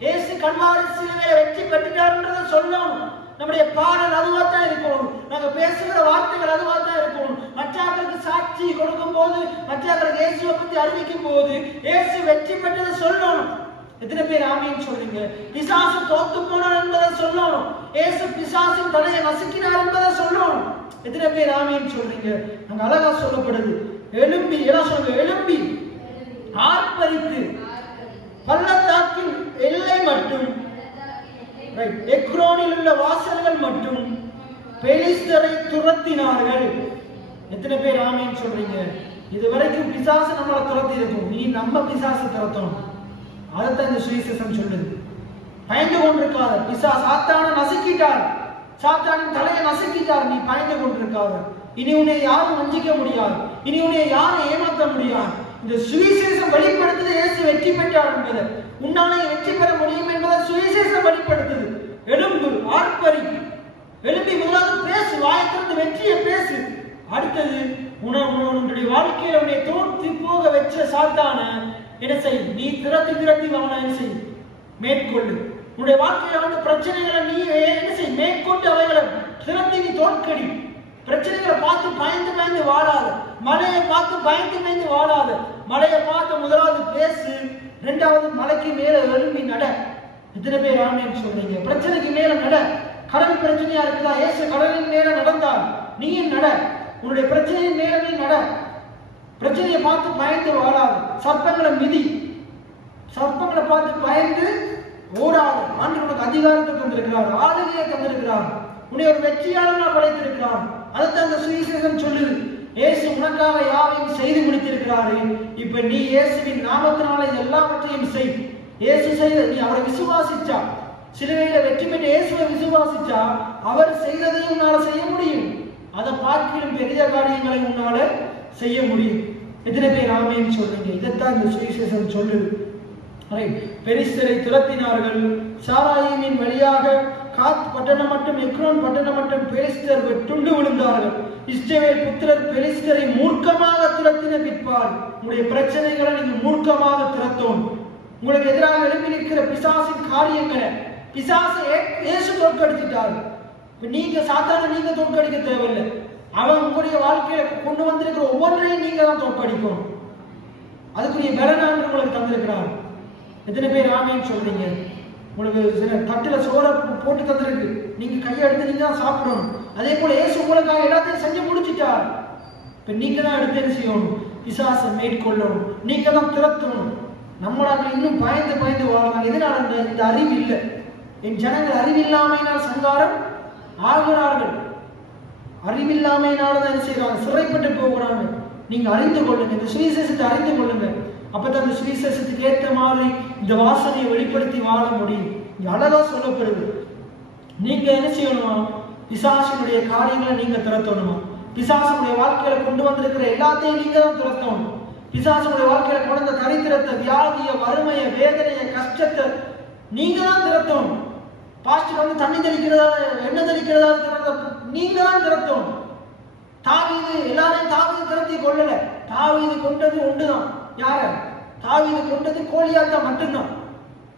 இயேசு கல்வாரி சிலுவையில வெற்றி பெற்றுட்டார்ன்றதை சொல்லணும். நம்முடைய பாடல் அதுவா தான் இருக்கணும். நாங்க பேசுகிற வார்த்தைகள் அதுவா தான் இருக்கணும். மற்றவர்களுக்கு சாட்சி கொடுக்கும் போது, மற்றவர்களுக்கு இயேசுவை பத்தி அறிவிக்கும் போது இயேசு வெற்றி பெற்றதை சொல்லணும். எத்தனை பேர் ஆமீன் சொல்றீங்க? பிசாசு தோத்து போனார் என்பதை சொல்லணும். இயேசு பிசாசின் தலையை நசுக்கினார் என்பதை சொல்லணும். எத்தனை பேர் ஆமீன் சொல்றீங்க? அங்க அழகா சொல்லப்படுது, எழும்பி, எல்லாம் சொல்லுங்க, எழும்பி ஆர்ப்பரித்து பள்ளத்தாக்கின் எல்லை மட்டும் எக்ரோனில் உள்ள வாசல்கள் மற்றும் பெலிஸ்தரை துரத்தினார்கள். எத்தனை பேர் ஆமேன்னு சொல்றீங்க? இதுவரைக்கும் பிசாசு நம்மளை துரத்தி இருக்கும், இனி நம்ம பிசாசு துரத்தணும். அதைத்தான் இந்த சுவிசேஷம் சொல்லுது. பயந்து கொண்டிருக்காத, சாத்தான நசுக்கிட்டார், சாத்தானின் தலையை நசுக்கிட்டார், நீ பயந்து கொண்டிருக்காத. இனி உன்னை யாரும் வஞ்சிக்க முடியாது, இனி உன்னை யாரும் ஏமாற்ற முடியாது. இந்த சுவிசேஷம் வெளிப்படுத்துது இயேசு வெற்றி பெற்றார் என்பதை, உன்னாலே வெற்றி பெற முடியும் என்பதை சுவிசேஷம் வெளிப்படுத்துது. எழும்பு, ஆர்ப்பரி, எழுப்பி முதலாவது பேசு, வாயத்திலிருந்து வெற்றியை பேசு. அடுத்தது உன்னுடைய வாழ்க்கையில உன்னை தோற்று போக வச்ச சாத்தான என்ன செய்? நீ திரட்டி அவனை என்ன செய்? மேற்கொள்ளு. உன்னுடைய வாழ்க்கையில வந்து பிரச்சனைகளை நீ என்ன செய்? மேற்கொண்டு அவைகளை திரட்டி நீ தோற்கடி. பிரச்சனைகளை பார்த்து பயந்து வாழாத, மலையை பார்த்து பயந்து வாழாத. மலையை பார்த்து முதலாவது பேசு, இரண்டாவது மலைக்கு மேல எழும்பி நட. எத்தனை பேர் ஆமேன்னு சொல்றீங்க? பிரச்சனைக்கு மேல நட. கடல் பிரச்சனையா இருக்குதா? இயேசு கடலின் மேல நடந்தார், நீயும் நட. உன்னுடைய பிரச்சனையின் மேல நீ நட. பிரச்சனையை பார்த்து பயந்து வாழாது. சர்ப்பங்களை மிதி, சர்ப்பங்களை பார்த்து பயந்து ஓடாது. ஆண்டு உனக்கு அதிகாரத்தை தந்திருக்கிறார், ஆளுகையை தந்திருக்கிறார், உன்னை ஒரு வெற்றியாளனா படைத்திருக்கிறார். அதைத்தான் அந்த சுவிசேஷம் சொல்லுது. இயேசு உனக்காக யாவையும் செய்து முடித்திருக்கிறாரு. இப்ப நீ இயேசுவின் நாமத்தினால எல்லாவற்றையும் செய். இயேசு செய்த, நீ அவரை விசுவாசிச்சா, சிலுவையில வெற்றி பெற்ற இயேசுவை விசுவாசிச்சா, அவர் செய்ததையும் உன்னால செய்ய முடியும். அதை பார்க்கிலும் பெரிய காரியங்களை உன்னால செய்ய முடியும். எத்தனை பேர் ஆமேன்னு சொல்றீங்க? இதைத்தான் இந்த சுவிசேஷம் சொல்லுது. பெலிஸ்தரை துரத்தினார்கள். சாராயிமின் வழியாக காத் பட்டணம் மட்டும் எக்ரோன் பட்டணம் மட்டும் பெலிஸ்தர் வெட்டுண்டு விழுந்தார்கள். இஸ்ரவேல் புத்திரர் பெலிஸ்தரை மூர்க்கமாக துரத்தின பிற்பாடு, உங்களுடைய பிரச்சனைகளை நீங்க மூர்க்கமாக துரத்தோம். உங்களுக்கு எதிராக எழுப்பி நிற்கிற பிசாசின் காரியங்களை பிசாசு இயேசு தோற்கடிச்சிட்டாரு. நீங்க சாத்தான நீங்க தோற்கடிக்க தேவையில்லை. அவன் உங்களுடைய வாழ்க்கையில கொண்டு வந்திருக்கிற ஒவ்வொன்றையும் நீங்க தான் தோற்கடிக்கணும். அதுக்குரிய பலனாக உங்களுக்கு தந்திருக்கிறார். எத்தனை பேர் ஆமேன்னு சொல்றீங்க? உங்களுக்கு சில தட்டுல சோற போட்டு தந்திருக்கு, நீங்க கையை எடுத்து நீங்க தான் சாப்பிடணும். அதே போல இயேசு உங்களுக்காக எல்லாத்தையும் செஞ்சு முடிச்சிட்டார். இப்ப நீங்க தான் எடுத்து என்ன செய்யணும்? பிசாசை மேற்கொள்ளணும், நீங்க தான் திரத்தணும். நம்மளாக இன்னும் பயந்து வாழ்றாங்க. எதனால? இந்த அறிவு இல்லை. என் ஜனங்கள் அறிவில்லாமையினால் சங்காரம் ஆகிறார்கள். அறிவில்லாமையினால தான் என்ன செய்யறாங்க? சிறைப்பட்டு போகிறாங்க. நீங்க அறிந்து கொள்ளுங்க, இந்த சுவிசேஷத்தை அறிந்து கொள்ளுங்க. அப்பதான் இந்த சுவிசேஷத்துக்கு ஏற்ற மாதிரி இந்த வாசனையை வெளிப்படுத்தி வாழ முடியும். இங்க அழகா சொல்லப்படுது. நீங்க என்ன செய்யணுமா? பிசாசினுடைய காரியங்களை நீங்க திரட்டணுமா? பிசாசனுடைய வாழ்க்கையில கொண்டு வந்திருக்கிற எல்லாத்தையும் நீங்க தான் திரட்டணும். பிசாசனுடைய வாழ்க்கையில கொண்ட தரித்திரத்தை, வியாதிய, வறுமைய, வேதனைய, கஷ்டத்தை நீங்க தான் திரட்டணும். பாஸ்டர் வந்து தண்ணி தெளிக்கிறதா, எண்ணெய் தெளிக்கிறதா நீங்க தான் திரட்டணும். தாவீது எல்லாரையும் தாவீது திரட்டி கொள்ளல. தாவீது கொண்டது ஒன்றுதான். யார? தாவீது கொண்டது கோலியாத்தை மட்டும்தான்.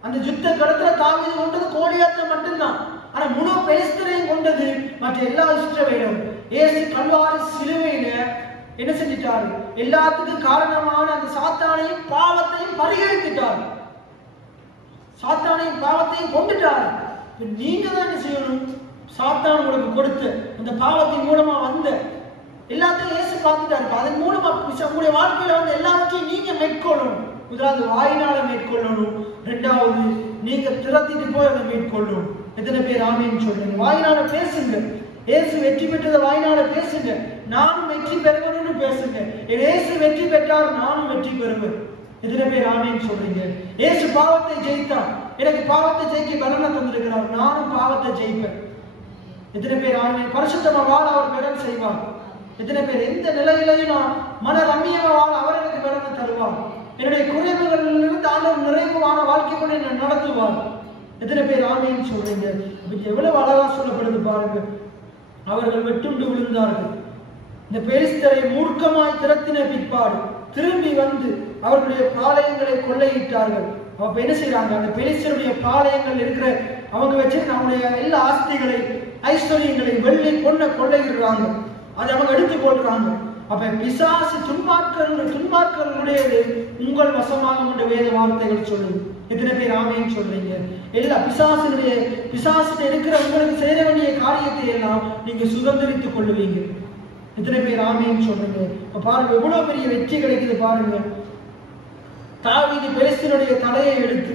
அந்த யுத்த களத்துல தாவீது கொண்டது கோலியாத்தை மட்டும்தான். ஆனா முழு பெலிஸ்தரையும் கொண்டது மற்ற எல்லா இஸ்ரவேலும். இயேசு கல்வாரி சிலுவையில என்ன செஞ்சிட்டாரு? எல்லாத்துக்கும் காரணமான அந்த சாத்தானையும் பாவத்தையும் பரிகரித்துட்டார். சாத்தானையும் பாவத்தையும் கொண்டுட்டாரு. நீங்க தான் என்ன செய்யணும்? சாத்தான் உங்களுக்கு கொடுத்த அந்த பாவத்தின் மூலமா வந்த எல்லாத்தையும் இயேசு பார்த்துட்டாரு. அதன் மூலமா உங்களுடைய வாழ்க்கையில வந்து எல்லாவற்றையும் நீங்க மேற்கொள்ளணும். முதலாவது வாயினால மேற்கொள்ளணும், இரண்டாவது நீங்க திரட்டிட்டு போய் அதை மேற்கொள்ளணும். எத்தனை பேர் ஆமேன்னு சொல்றீங்க? வாயினால பேசுங்க. இயேசு வெற்றி பெற்றதை வாயினால பேசுங்க. நானும் வெற்றி பெறுவேன்னு பேசுங்க. இயேசு வெற்றி பெற்றார், நானும் வெற்றி பெறுவேன். எத்தனை பேர் ஆமேன்னு சொல்றீங்க? இயேசு பாவத்தை ஜெயித்தார், எனக்கு பாவத்தை ஜெயிக்க பலனை தந்திருக்கிறார், நானும் பாவத்தை ஜெயிப்பேன். எத்தனை பேர் ஆமேன்? பரிசுத்தமா வாழ அவர் பலன் செய்வார். எத்தனை பேர் எந்த நிலையிலையும் நான் மன ரம்மியமா வாழ அவர் எனக்கு பலனை தருவார். என்னுடைய குறைவுகளிலிருந்து ஆண்டவர் நிறைவான வாழ்க்கைக்குள்ள என்னை நடத்துவார். எத்தனை பேர் ஆமேன்னு சொல்றீங்க? எவ்வளவு அழகா சொல்லப்படுது பாருங்க. அவர்கள் வெட்டுண்டு விழுந்தார்கள். இந்த பெலிஸ்தரை மூர்க்கமாய் திரட்டின பிற்பாடு திரும்பி வந்து அவர்களுடைய பாளையங்களை கொள்ளையிட்டார்கள். அப்ப என்ன செய்யறாங்க? அந்த பெலிஸ்தருடைய பாளையங்கள் இருக்கிற அவங்க வச்சு நம்முடைய எல்லா ஆஸ்திகளை, ஐஸ்வர்யங்களை, வெள்ளி பொண்ணை கொள்ளையிடுறாங்க. அதை அவங்க எடுத்து போடுறாங்க. அப்ப பிசாசு துன்மார்க்கர்களுடையது உங்கள் வசமாக உள்ள வேத வார்த்தைகள் சொல்லுது. எத்தனை பேர் ஆமேன்னு சொல்றீங்க? எல்லா பிசாசு இருக்கிற உங்களுக்கு செய்ய வேண்டிய காரியத்தை எல்லாம் நீங்க சுதந்திரித்துக் கொள்ளுவீங்க. எத்தனை பேர் ஆமேன்னு சொல்றீங்க? பாருங்க எவ்வளவு பெரிய வெற்றி கிடைக்குது பாருங்க. தாவீது பெலிஸ்தருடைய தலையை எடுத்து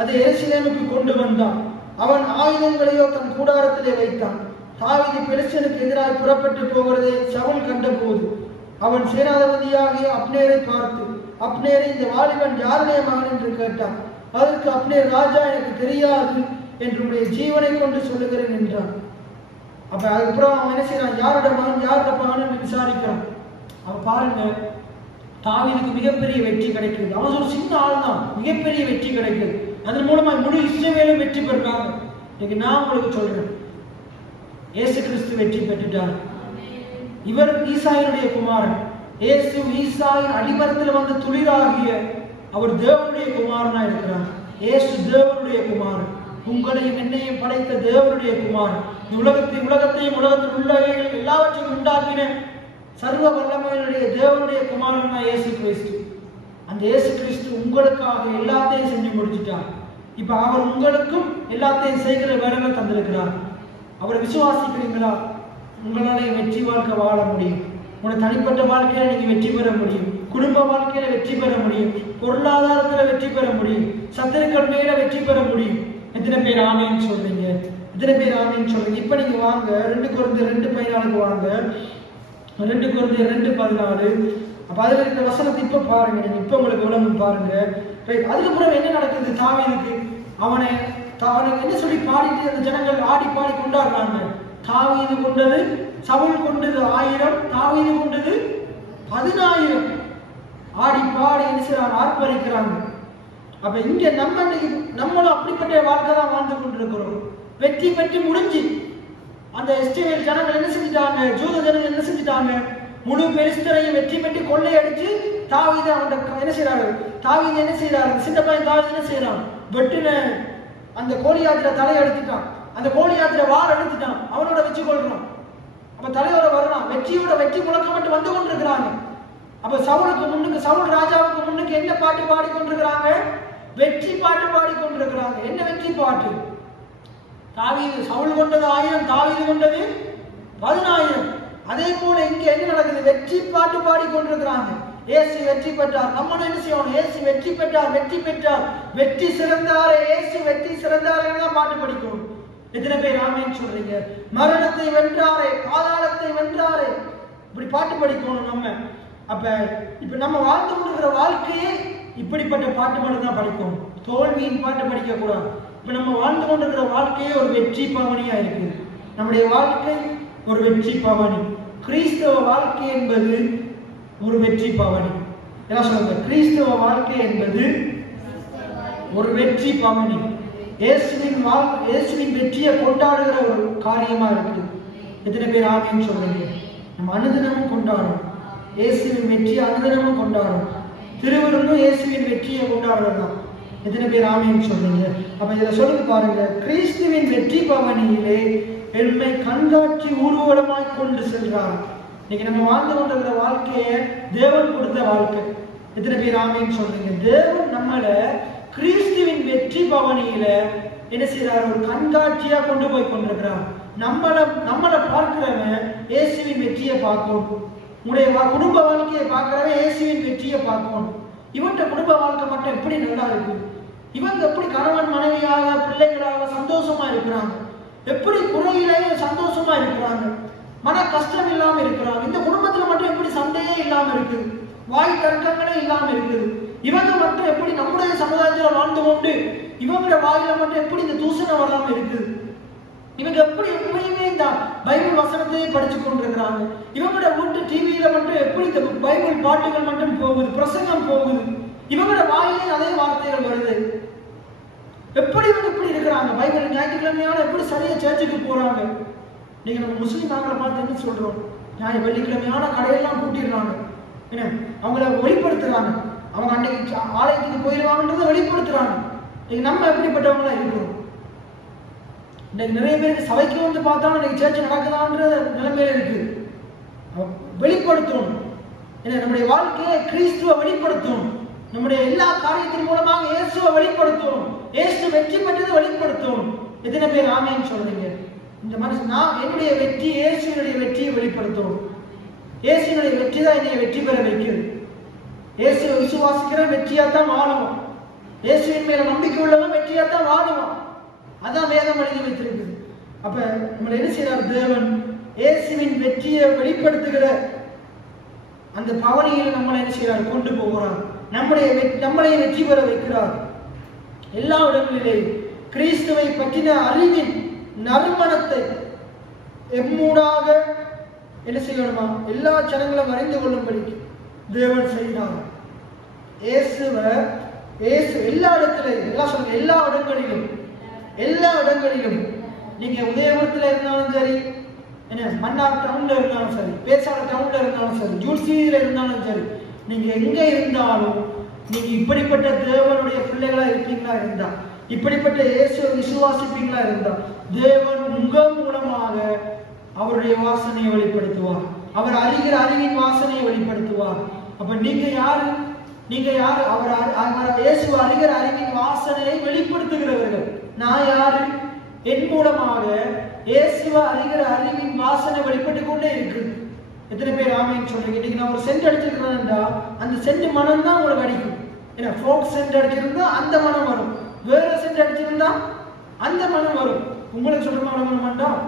அதை எருசலேமுக்கு கொண்டு வந்தான். அவன் ஆயுதங்களையோ தன் கூடாரத்திலே வைத்தான். தாவீது பெலிஸ்தனுக்கு எதிராக புறப்பட்டு போகிறதை சவுல் கண்டபோது அவன் சேனாதிபதியாகிய அப்னேரை பார்த்து, அப்னேரை, இந்த வாலிபன் யாருடைய மகன் என்று கேட்டான். அதற்கு அப்னேர், ராஜா, எனக்கு தெரியாது என்று உடைய ஜீவனை கொண்டு சொல்லுகிறேன் என்றான். அப்ப அதுக்கப்புறம் அவன் என்ன செய்யறான்? யாரோட மகன் என்று விசாரிக்கிறான். அவன் பாருங்க, தாவீதுக்கு மிகப்பெரிய வெற்றி கிடைக்குது. அவன் ஒரு சின்ன ஆள் தான், மிகப்பெரிய வெற்றி கிடைக்குது. அதன் மூலமா முழு இஸ்ரவேலும் வெற்றி பெறாங்க. இன்னைக்கு நான் உங்களுக்கு சொல்றேன், இயேசு கிறிஸ்து வெற்றி பெற்றுட்டார். இவர் ஈசாயினுடைய குமாரன். இயேசு ஈசாயின் அடிமரத்தில் வந்த துளிராகிய அவர் தேவனுடைய குமாரனா இருக்கிறார். இயேசு தேவனுடைய குமாரன், உங்களையும் என்னையும் படைத்த தேவனுடைய குமாரன். உலகத்தையும் உலகத்தில் உள்ளவைகள் எல்லாவற்றையும் உண்டாக்கின சர்வ வல்லமையுடைய தேவனுடைய குமாரன் இயேசு கிறிஸ்து. அந்த இயேசு கிறிஸ்து உங்களுக்காக எல்லாத்தையும் செஞ்சு முடிச்சுட்டார். இப்ப அவர் உங்களுக்கும் எல்லாத்தையும் செய்கிற வேலையை தந்திருக்கிறார். அவரை விசுவாசிக்கிறீங்களா? உங்களால வெற்றி வாழ்க்கை வாழ முடியும். உங்களோட தனிப்பட்ட வாழ்க்கையில நீங்க வெற்றி பெற முடியும். குடும்ப வாழ்க்கையில வெற்றி பெற முடியும். பொருளாதாரத்துல வெற்றி பெற முடியும். சத்துருக்கள் மேல வெற்றி பெற முடியும். எத்தனை பேர் ஆமேன்னு சொல்றீங்க? எத்தனை பேர் ஆமேன்னு சொல்றீங்க? இப்ப நீங்க வாங்க 2 கொரிந்தியர் 2:14 வாங்க. 2 கொரிந்தியர் 2:14. அப்ப அதுல இருக்கிற வசனத்தை இப்ப பாருங்க. நீங்க இப்ப உங்களுக்கு விளம்பரம் பாருங்க. ரைட். அதுக்கப்புறம் என்ன நடக்குது? தாவீதுக்கு அவனை என்ன சொல்லி பாடிட்டு அந்த ஜனங்கள் ஆடி பாடி கொண்டாடுறாங்க. தாவீது கொண்டது, சவுல் கொண்டது 1000, தாவீது கொண்டது 10000. ஆடி பாடி என்ன செய்யறாங்க? ஆர்ப்பரிக்கிறாங்க. அப்ப இங்க நம்மளும் அப்படிப்பட்ட வாழ்க்கை தான் வாழ்ந்து கொண்டிருக்கிறோம். வெற்றி பெற்று முடிஞ்சு அந்த இஸ்ரவேல் ஜனங்கள் என்ன செஞ்சிட்டாங்க? ஜூத ஜனங்கள் என்ன செஞ்சிட்டாங்க? முழு பெலிஸ்தரையும் வெற்றி பெற்று கொள்ளையடிச்சு தாவீது அவன் என்ன செய்யறாரு? தாவீது என்ன செய்யறாரு? சின்ன பையன் தாவீது என்ன செய்யறான்? வெட்டுன அந்த கோலியாத்திர தலையை எடுத்துட்டான். அந்த கோலியாத்திர வார் எடுத்துட்டான். அவனோட வச்சு கொள்றான். அப்ப தலையோட வரலாம். வெற்றியோட வெற்றி முழக்கம் மட்டும் வந்து கொண்டிருக்கிறாங்க. அப்ப சவுல் ராஜாவுக்கு முன்னுக்கு என்ன பாட்டு பாடிக்கொண்டிருக்கிறாங்க? வெற்றி பாட்டு பாடிக்கொண்டிருக்கிறாங்க. என்ன வெற்றி பாட்டு? தாவீது சவுல் கொண்டது 1000, தாவீது கொண்டது 10000. அதே போல இங்க என்ன நடக்குது? வெற்றி பாட்டு பாடிக்கொண்டிருக்கிறாங்க. இயேசு வெற்றி பெற்றார். நம்மளும் என்ன செய்யணும்? இயேசு வெற்றி பெற்றார், வெற்றி பெற்றார், வெற்றி சிறந்தாரே, இயேசு வெற்றி சிறந்தாரே தான் பாட்டு படிக்கணும். எத்தனை பேர் ஆமேன்னு சொல்றீங்க? மரணத்தை வென்றாரே, பாதாளத்தை வென்றாரே, இப்படி பாட்டு படிக்கணும் நம்ம. அப்ப இப்ப நம்ம வாழ்ந்து கொண்டிருக்கிற வாழ்க்கையே இப்படிப்பட்ட பாட்டு மட்டும் தான் படிக்கணும். தோல்வியின் பாட்டு படிக்க கூடாது. இப்ப நம்ம வாழ்ந்து கொண்டிருக்கிற வாழ்க்கையே ஒரு வெற்றி பவனியா இருக்கு. நம்முடைய வாழ்க்கை ஒரு வெற்றி பவனி. கிறிஸ்தவ வாழ்க்கை என்பது ஒரு வெற்றி பவனி. என்ன சொல்லுங்க? கிறிஸ்தவ வாழ்க்கை என்பது ஒரு வெற்றி பவனி. இயேசுவின் வெற்றியை கொண்டாடுகிற ஒரு காரியமா இருக்கு. எத்தனை பேர் ஆமேன்னு சொல்றீங்க? நம்ம அனுதினமும் கொண்டாடணும். இயேசுவின் வெற்றியை அனுதினமும் கொண்டாடணும். திருவிருந்தும் இயேசுவின் வெற்றியை கொண்டாடுறதுதான். எத்தனை பேர் ஆமேன்னு சொல்றீங்க? அப்ப இதை சொல்லுங்க பாருங்க. கிறிஸ்துவின் வெற்றி பவனியிலே எம்மை கண்காட்சி ஊர்வலமாய் கொண்டு செல்றார். இன்னைக்கு நம்ம வாழ்ந்து கொண்டிருக்கிற வாழ்க்கைய தேவன் கொடுத்த வாழ்க்கை. எத்தனை பேர் ஆமேன்னு சொல்றீங்க? தேவன் நம்மள கிறிஸ்துவின் வெற்றி பவனியில என்ன செய்யறாரு? ஒரு கண்காட்சியா கொண்டு போய் கொண்டிருக்கிறார். நம்மள பார்க்கிறவன் இயேசுவின் வெற்றியை பார்க்கணும். உங்களுடைய குடும்ப வாழ்க்கையை பார்க்கிறவன் இயேசுவின் வெற்றியை பார்க்கணும். இவன்ட குடும்ப வாழ்க்கை மட்டும் எப்படி நல்லா இருக்கு? இவங்க எப்படி கணவன் மனைவியாக பிள்ளைகளாக சந்தோஷமா இருக்கிறாங்க? எப்படி குறையிலேயே சந்தோஷமா இருக்கிறாங்க? மன கஷ்டம் இல்லாம இருக்கிறாங்க? இந்த குடும்பத்துல மட்டும் எப்படி சண்டையே இல்லாம இருக்குது? வாய் தர்க்கங்களே இல்லாம இருக்குது? இவங்க மட்டும் எப்படி நம்முடைய சமுதாயத்துல வாழ்ந்து கொண்டு இவங்களோட வாயில மட்டும் எப்படி இந்த தூசணம் வராம இருக்குது? இவங்க எப்படி எப்பயுமே இந்த பைபிள் வசனத்தையே படிச்சு கொண்டிருக்கிறாங்க? இவங்களோட வீட்டு டிவியில மட்டும் எப்படி இந்த பைபிள் பாட்டுகள் மட்டும் போகுது, பிரசங்கம் போகுது, இவங்களோட வாயிலே அதே வார்த்தைகள் வருது. எப்படி இவங்க இப்படி இருக்கிறாங்க? பைபிள் ஞாயிற்றுக்கிழமையான எப்படி சரியா சேர்ச்சுக்கு போறாங்க? நீங்க நம்ம முஸ்லீம் ஆக்களை பார்த்து என்ன சொல்றோம்? வெள்ளிக்கிழமையான கடையெல்லாம் கூட்டிடுறாங்க. என்ன அவங்கள வெளிப்படுத்துறாங்க. அவங்க அன்னைக்கு ஆலயத்துக்கு போயிடுவாங்கன்றதை வெளிப்படுத்துறாங்க. நம்ம எப்படிப்பட்டவங்களா இருக்கிறோம்? இன்னைக்கு நிறைய பேருக்கு சபைக்கு வந்து பார்த்தாலும் இன்னைக்கு சேர்ச்சி நடக்குதான்ற நிலைமையில இருக்கு. வெளிப்படுத்தணும். ஏன்னா நம்முடைய வாழ்க்கையை கிறிஸ்துவ வெளிப்படுத்தணும். நம்முடைய எல்லா காரியத்தின் மூலமாக இயேசுவை வெளிப்படுத்தணும். இயேசு வெற்றி பெற்றதை வெளிப்படுத்தணும். எத்தனை பேர் ஆமேன்னு சொல்றீங்க? இந்த மனுஷன் நான் என்னுடைய வெற்றி இயேசுனுடைய வெற்றியை வெளிப்படுத்தணும். இயேசுனுடைய வெற்றி தான் என்னை வெற்றி பெற வைக்கிறது. இயேசுவை விசுவாசிக்கிற வெற்றியாத்தான் வாழுவோம். இயேசுவின் மேல நம்பிக்கை உள்ளவன் வெற்றியாத்தான் வாழுவோம். அதான் வேதம் எழுதி வைத்திருக்குது. அப்ப நம்மளை என்ன செய்யறார் தேவன்? இயேசுவின் வெற்றியை வெளிப்படுத்துகிற அந்த பவனியில் நம்மளை என்ன செய்யறார்? கொண்டு போகிறார். நம்மளை வெற்றி பெற வைக்கிறார். எல்லா இடங்களிலேயும் கிறிஸ்துவை பற்றின அறிவின் நறுமணத்தை எம்மூடாக என்ன செய்யணுமா? எல்லா ஜனங்களும் அறிந்து கொள்ளும்படி தேவன் செய்தார். இயேசு எல்லா இடத்திலும், எல்லாம் சொல்லுங்க, எல்லா இடங்களிலும் நீங்க உதயபுரத்துல இருந்தாலும் சரி, என்ன மன்னார் டவுன்ல இருந்தாலும் சரி, பேசாத டவுன்ல இருந்தாலும் சரி, ஜூல்சியில இருந்தாலும் சரி, நீங்க எங்க இருந்தாலும் நீங்க இப்படிப்பட்ட தேவனுடைய பிள்ளைகளா இருப்பீங்களா இருந்தா, இப்படிப்பட்ட இயேசுவை விசுவாசிப்பீங்களா இருந்தா, தேவன் உங்க மூலமாக அவருடைய வாசனையை வெளிப்படுத்துவார். அவர் அறிகிற அறிவின் வாசனையை வெளிப்படுத்துவார். அப்ப நீங்க யாரு? அவர் இயேசு அறிகிற அறிவின் வாசனையை வெளிப்படுத்துகிறவர்கள். நான் யாரு? என் மூலமாக இயேசுவை அறிகிற அறிவின் வாசனை வெளிப்பட்டு கொண்டே இருக்கு. எத்தனை பேர் ஆமேன்னு சொல்றீங்க? இன்னைக்கு நான் ஒரு சென்ட் அடிச்சிருக்கிறேன்டா, அந்த சென்ட் மனம் தான் உங்களுக்கு அடிக்கும். ஏன்னா ஃபோக் சென்ட் அடிச்சிருந்தா அந்த மனம் வரும், வேற சென்ட் அடிச்சிருந்தா அந்த மனம் வரும். உங்களுக்கு சொல்ற மனம் வேண்டாம்.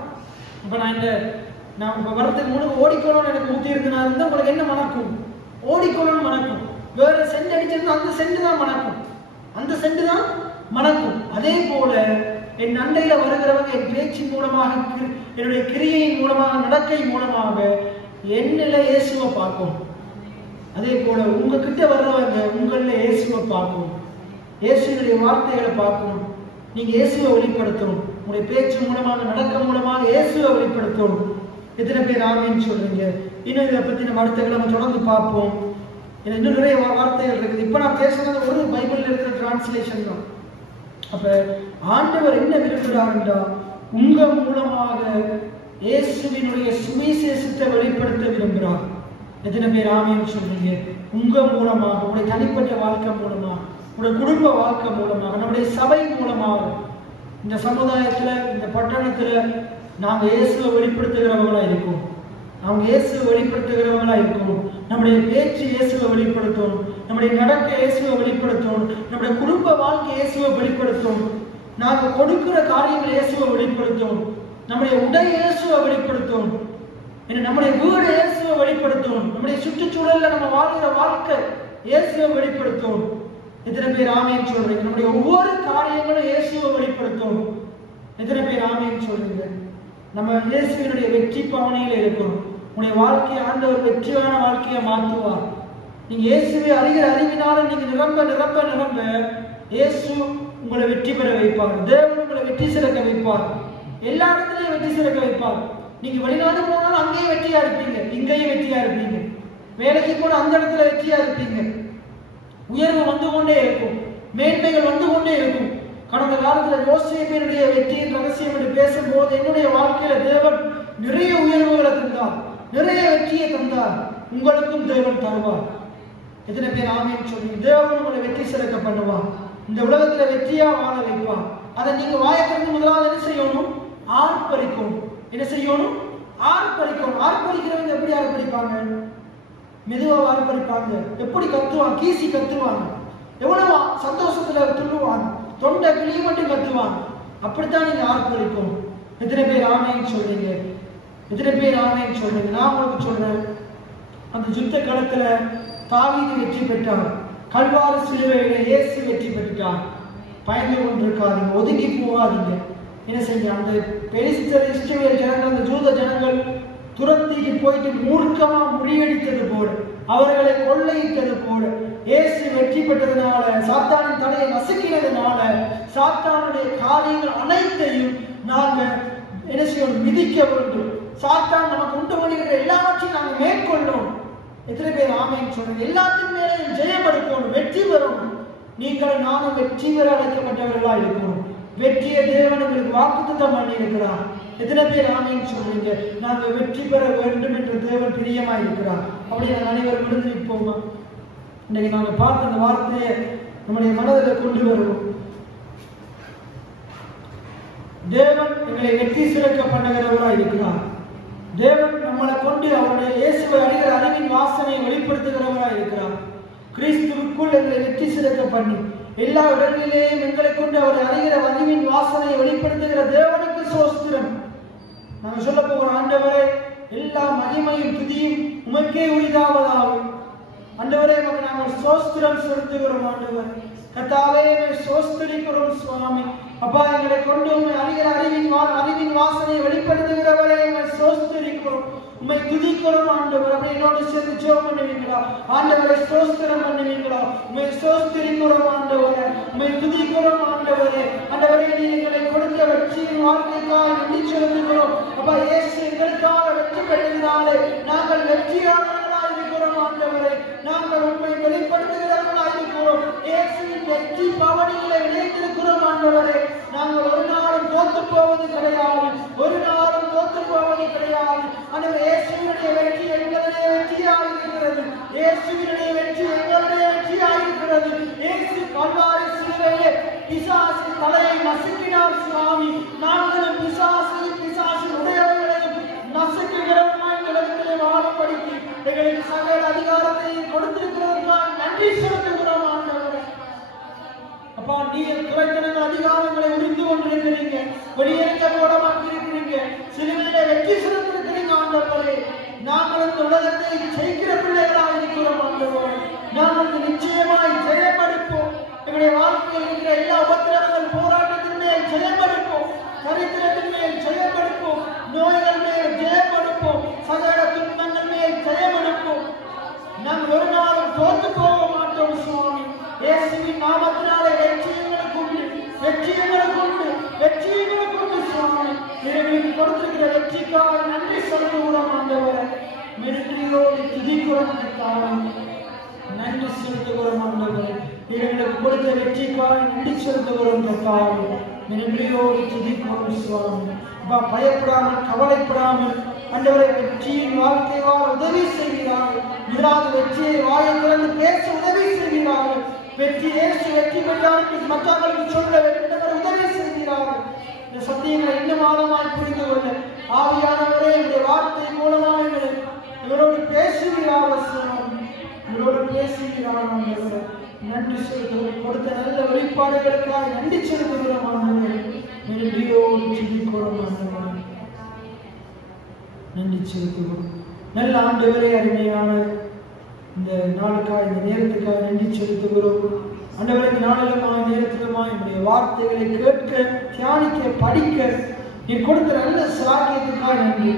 இப்ப நான் இப்ப வரத்துக்கு முன்னாடி ஓடிக்கணும்னு எனக்கு ஊத்தி இருக்குன்னா இருந்தா உங்களுக்கு என்ன மணக்கும்? ஓடிக்கணும்னு மணக்கும். வேற சென்ட் அடிச்சிருந்தா அந்த சென்ட் தான் மணக்கும், அந்த சென்ட் தான் மணக்கும். அதே போல என் அண்டையில வருகிறவங்க என் பேச்சின் மூலமாக, என்னுடைய கிரியையின் மூலமாக, நடக்கை மூலமாக என்னில இயேசுவை பார்க்கும். அதே போல உங்ககிட்ட வர்றவங்க உங்கள இயேசுவை பார்க்கும், இயேசுடைய வார்த்தைகளை பார்க்கணும். நீங்க இயேசுவை வெளிப்படுத்தணும். உங்களுடைய பேச்சு மூலமாக, நடக்க மூலமாக இயேசுவை வெளிப்படுத்தணும். எத்தனை பேர் ஆமேன்னு சொல்றீங்க? இன்னும் இதை பத்தி நம்ம அடுத்த கிழமை தொடர்ந்து பார்ப்போம். இன்னும் நிறைய வார்த்தைகள் இருக்குது. இப்ப நான் பேசுறது ஒரு பைபிள்ல இருக்கிற டிரான்ஸ்லேஷன் தான். அப்ப ஆண்டவர் என்ன விரும்புகிறார்ன்றா, உங்க மூலமாக இயேசுவினுடைய சுவிசேஷத்தை வெளிப்படுத்த விரும்புகிறார். எத்தனை பேர் ஆமேன்னு சொல்றீங்க? உங்க மூலமாக, உங்களுடைய தனிப்பட்ட வாழ்க்கை மூலமாக, உங்களுடைய குடும்ப வாழ்க்கை மூலமாக, நம்முடைய சபை மூலமாக, இந்த சமுதாயத்துல, இந்த பட்டணத்துல நாங்க இயேசுவை வெளிப்படுத்துகிறவங்களா இருக்கோம். அவங்க இயேசுவை வெளிப்படுத்துகிறவங்களா இருக்கணும். நம்முடைய பேச்சு இயேசுவை வெளிப்படுத்தணும், நம்முடைய நடக்க இயேசுவை வெளிப்படுத்தணும், நம்முடைய குடும்ப வாழ்க்கை இயேசுவை வெளிப்படுத்தணும், நாங்க கொடுக்கிற காரியங்கள் இயேசுவை வெளிப்படுத்தணும், நம்முடைய உடை இயேசுவை வெளிப்படுத்தணும், நம்முடைய வீடு இயேசுவை வெளிப்படுத்தணும், நம்முடைய சுற்றுச்சூழல்ல நம்ம வாழ்கிற வாழ்க்கை இயேசுவை வெளிப்படுத்தணும். எத்தனை பேர் ஆமேன்னு சொல்றீங்க? நம்முடைய ஒவ்வொரு காரியங்களும் இயேசுவை வெளிப்படுத்தணும். எத்தனை பேர் ஆமேன்னு சொல்றீங்க? நம்ம இயேசுவினுடைய வெற்றி பவனியில இருக்கணும். உங்களுடைய வாழ்க்கையை ஆண்டவர் வெற்றியான வாழ்க்கையை மாற்றுவார். நீங்க இயேசுவை அறிகிற அறிவினால நீங்க நிரம்ப நிரம்ப நிரம்ப இயேசு உங்களை வெற்றி பெற வைப்பார். தேவன் உங்களை வெற்றி சிறக்க வைப்பார். எல்லா இடத்துலயும் வெற்றி சிறக்க வைப்பார். நீங்க வெளிநாடு போனாலும் அங்கேயும் வெற்றியா இருப்பீங்க, இங்கேயும் வெற்றியா இருப்பீங்க. வேலைக்கு போன அந்த இடத்துல வெற்றியா இருப்பீங்க. உயர்வு வந்து கொண்டே இருக்கும், மேன்மைகள் வந்து கொண்டே இருக்கும். கடந்த காலத்துல யோசேப்பினுடைய வெற்றியின் ரகசியம் என்று பேசும்போது என்னுடைய வாழ்க்கையில தேவன் நிறைய உயர்வுகளை தந்தார், நிறைய வெற்றியை தந்தார். உங்களுக்கும் தேவன் தருவார். எத்தனை பேர் ஆமேன்னு சொல்றீங்க? தேவன் உங்களை வெற்றி சிறக்க பண்ணுவார். இந்த உலகத்துல வெற்றியா வாழ வைப்பார். அதை நீங்க வாயத்திற்கு முதலாவது என்ன செய்யணும்? ஆர்ப்பரிக்கணும். என்ன செய்யணும்? ஆர்ப்பரிக்கணும். ஆர்ப்பரிக்கிறவங்க எப்படி ஆர்ப்பரிப்பாங்க? மெதுவா ஆர்ப்பரிப்பாங்க. எப்படி கத்துவாங்க? கீசி கத்துவாங்க. எவ்வளவு சந்தோஷத்துல துள்ளுவாங்க, தொண்டை கிளிய மட்டும் கத்துவாங்க. அப்படித்தான் நீங்க ஆர்ப்பரிக்கணும். எத்தனை பேர் ஆமேன்னு சொல்றீங்க? எத்தனை பேர் ஆமேன்னு சொல்றீங்க? நான் உங்களுக்கு சொல்றேன், அந்த யுத்த களத்துல தாவீது வெற்றி பெற்றார். கல்வாரி சிலுவையில இயேசு வெற்றி பெற்றார். பயந்து கொண்டிருக்காதீங்க, ஒதுங்கி போகாதீங்க. என்ன செய்ய? அந்த பெலிஸ்தர் இஸ்ரவேல் ஜனங்கள், அந்த ஜூத ஜனங்கள் துரத்திட்டு போயிட்டு மூர்க்கமா முறியடித்தது போல, அவர்களை கொள்ளையிட்டது போல, இயேசு வெற்றி பெற்றதுனால, சாத்தானின் தலையை நசுக்கினதுனால, சாத்தானுடைய காரியங்கள் அனைத்தையும் நாங்க என்ன செய்யணும்? மிதிக்க வேண்டும். சாத்தான் நமக்கு உண்டு பண்ணுகிற எல்லாவற்றையும் நாங்க மேற்கொள்ளணும். எத்தனை பேர் ஆமேன்னு சொல்றீங்க? எல்லாத்தின் மேலையும் ஜெயம் எடுக்கணும், வெற்றி பெறணும். நீங்கள் நானும் வெற்றி பெற அழைக்கப்பட்டவர்களா இருக்கணும். வெற்றியை தேவன் உங்களுக்கு வாக்குத்தத்தம் பண்ணி இருக்கிறார். எத்தனை பேர் ஆமேன்னு சொல்றீங்க? நாங்க வெற்றி பெற வேண்டும் என்று தேவன் பிரியமா இருக்கிறார். அப்படி நாங்கள் அனைவரும் விழுந்து நிற்போமா? இன்னைக்கு நாங்க பார்த்த அந்த வார்த்தையை நம்முடைய மனதில் கொண்டு வருவோம். தேவன் எங்களை வெற்றி சிறக்க பண்ணுகிறவராக இருக்கிறார். தேவன் நம்மளை கொண்டு அவருடைய இயேசுவை அறிகிற அறிவின் வாசனையை வெளிப்படுத்துகிறவராக இருக்கிறார். கிறிஸ்துவுக்குள் எங்களை வெற்றி சிறக்க பண்ணி எல்லா இடங்களிலேயும் எங்களை கொண்டு அவரை அறிகிற அறிவின் வாசனையை வெளிப்படுத்துகிற தேவனுக்கு சோஸ்திரம். நாங்கள் சொல்ல போகிற ஆண்டவரே, எல்லா மகிமையும் துதியும் உமக்கே உரிதாவதாகும். ஆண்டவரே, நாங்கள் சோஸ்திரம் செலுத்துகிறோம். ஆண்டவர் கர்த்தாவே, சோஸ்திரிக்கிறோம் சுவாமி. அப்பா, எங்களை கொண்டு உண்மை அறிகிற அறிவின் வாசனையை வெளிப்படுத்துகிறவரை சோஸ்திரிக்கிறோம், உண்மை துதிக்கிறோம். ஆண்டவர் அப்படி என்னோடு சேர்ந்து ஜெபம் பண்ணுவீங்களா? ஆண்டவரை சோஸ்திரம் பண்ணுவீங்களா? உண்மை சோஸ்திரிக்கிறோம் ஆண்டவரே, உண்மை துதிக்கிறோம் ஆண்டவரே. ஆண்டவரே, நீ எங்களை கொடுத்த வெற்றியின் வாழ்க்கைக்காக நன்றி செலுத்துகிறோம். அப்பா, இயேசு எங்களுக்காக வெற்றி பெற்றதினாலே நாங்கள் வெற்றியாளர்களாக இருக்கிறோம் ஆண்டவரே. நாங்கள் உண்மை வெளிப்படுத்துகிறவர்களாக இருக்கிறோம். இயேசுவின் வெற்றி பவனிகளை இணைத்திருக்கிறோம் ஆண்டவரே. நாங்கள் ஒரு நாளும் தோற்று போவது கிடையாது, ஒரு நாளும் தோற்று போவது கிடையாது. ஆண்டவரே, இயேசுவினுடைய வெற்றி எங்களுடைய வெற்றியாக இருக்கிறது. இயேசுவினுடைய வெற்றி எங்களுடைய வெற்றியாக இருக்கிறது. இயேசு கல்வாரி சிலுவையிலே பிசாசின் தலையை நசுக்கினார் சுவாமி. நாங்களும் பிசாசின் உடையவர்களையும் நசுக்குகிறவர்களாய் எங்களிடத்திலே வாழும்படிக்கு எங்களுக்கு சகல அதிகாரத்தையும் கொடுத்திருக்கிறதற்காக நன்றி செலுத்துகிறோம் ஆண்டவரே. அப்பா, நீர் துறைத்தனங்கள் அதிகாரங்களை உரிந்து கொண்டிருக்கிறீங்க, வெளியேற்ற மூலமாக்கி இருக்கிறீங்க, சிலுவையிலே வெற்றி செலுத்திருக்கிறீங்க ஆண்டவரே. நாங்கள் இந்த உலகத்தை ஜெயிக்கிற பிள்ளைகளாக இருக்கிறோம் ஆண்டவரே. நாங்கள் நிச்சயமாய் ஜெயமெடுப்போம். எங்களுடைய வாழ்க்கையில் இருக்கிற எல்லா உபத்திரவங்கள் போராட்டத்தின் மேல் ஜெயமெடுப்போம், சரித்திரத்தின் மேல் ஜெயமெடுப்போம், நோய்கள் மேல் ஜெயமெடுப்போம், சகல துன்பங்கள் மேல் ஜெயமெடுப்போம். நாங்கள் ஒரு நாளும் தோற்று போக மாட்டோம் சுவாமி. இயேசுவின் நாமத்தினாலே வெற்றி எங்களுக்கு உண்டு, வெற்றி எங்களுக்கு உண்டு, வெற்றி எங்களுக்கு உண்டு சுவாமி. எங்களுக்கு கொடுத்திருக்கிற வெற்றிக்காக நன்றி செலுத்துகிறோம் ஆண்டவரே. நன்றியோடு துதிக்கிறோம் கர்த்தாவே, நன்றி செலுத்துகிறோம் ஆண்டவரே. எங்களுக்கு கொடுத்த வெற்றிக்காக நன்றி செலுத்துகிறோம் கர்த்தாவே, நன்றியோடு துதிக்கிறோம் சுவாமி. பயப்படாமல் கவலைப்படாமல் ஆண்டவரை வெற்றியின் வாழ்க்கை வாழ உதவி செய்கிறார்கள். இல்லாத வெற்றியை வாயை திறந்து பேச உதவி செய்கிறார்கள். வெற்றி இயேசு வெற்றி பெற்றாருக்கு மற்றவர்களுக்கு சொல்ல வேண்டவர் உதவி செய்கிறார்கள். இந்த சத்தியங்களை இன்னும் ஆழமாய் புரிந்து கொள்ள ஆவியானவரே இந்த வார்த்தை மூலமாக இவரோடு பேசுகிறார்கள் சுவாமி, இவரோடு பேசுகிறார்கள். நன்றி செலுத்துகிறோம். கொடுத்த நல்ல வெளிப்பாடுகளுக்காக நன்றி செலுத்துகிறோம் ஆண்டவரே. நன்றியோடு துதிக்கிறோம் ஆண்டவரே, நன்றி செலுத்துகிறோம். நல்ல ஆண்டவரே, அருமையான இந்த நாளுக்காக இந்த நேரத்துக்காக நன்றி செலுத்துகிறோம் ஆண்டவரே. இந்த நாளிலுமாய் நேரத்திலுமாய் என்னுடைய வார்த்தைகளை கேட்க, தியானிக்க, படிக்க நீ கொடுத்த நல்ல சாக்கியத்துக்காக நன்றி.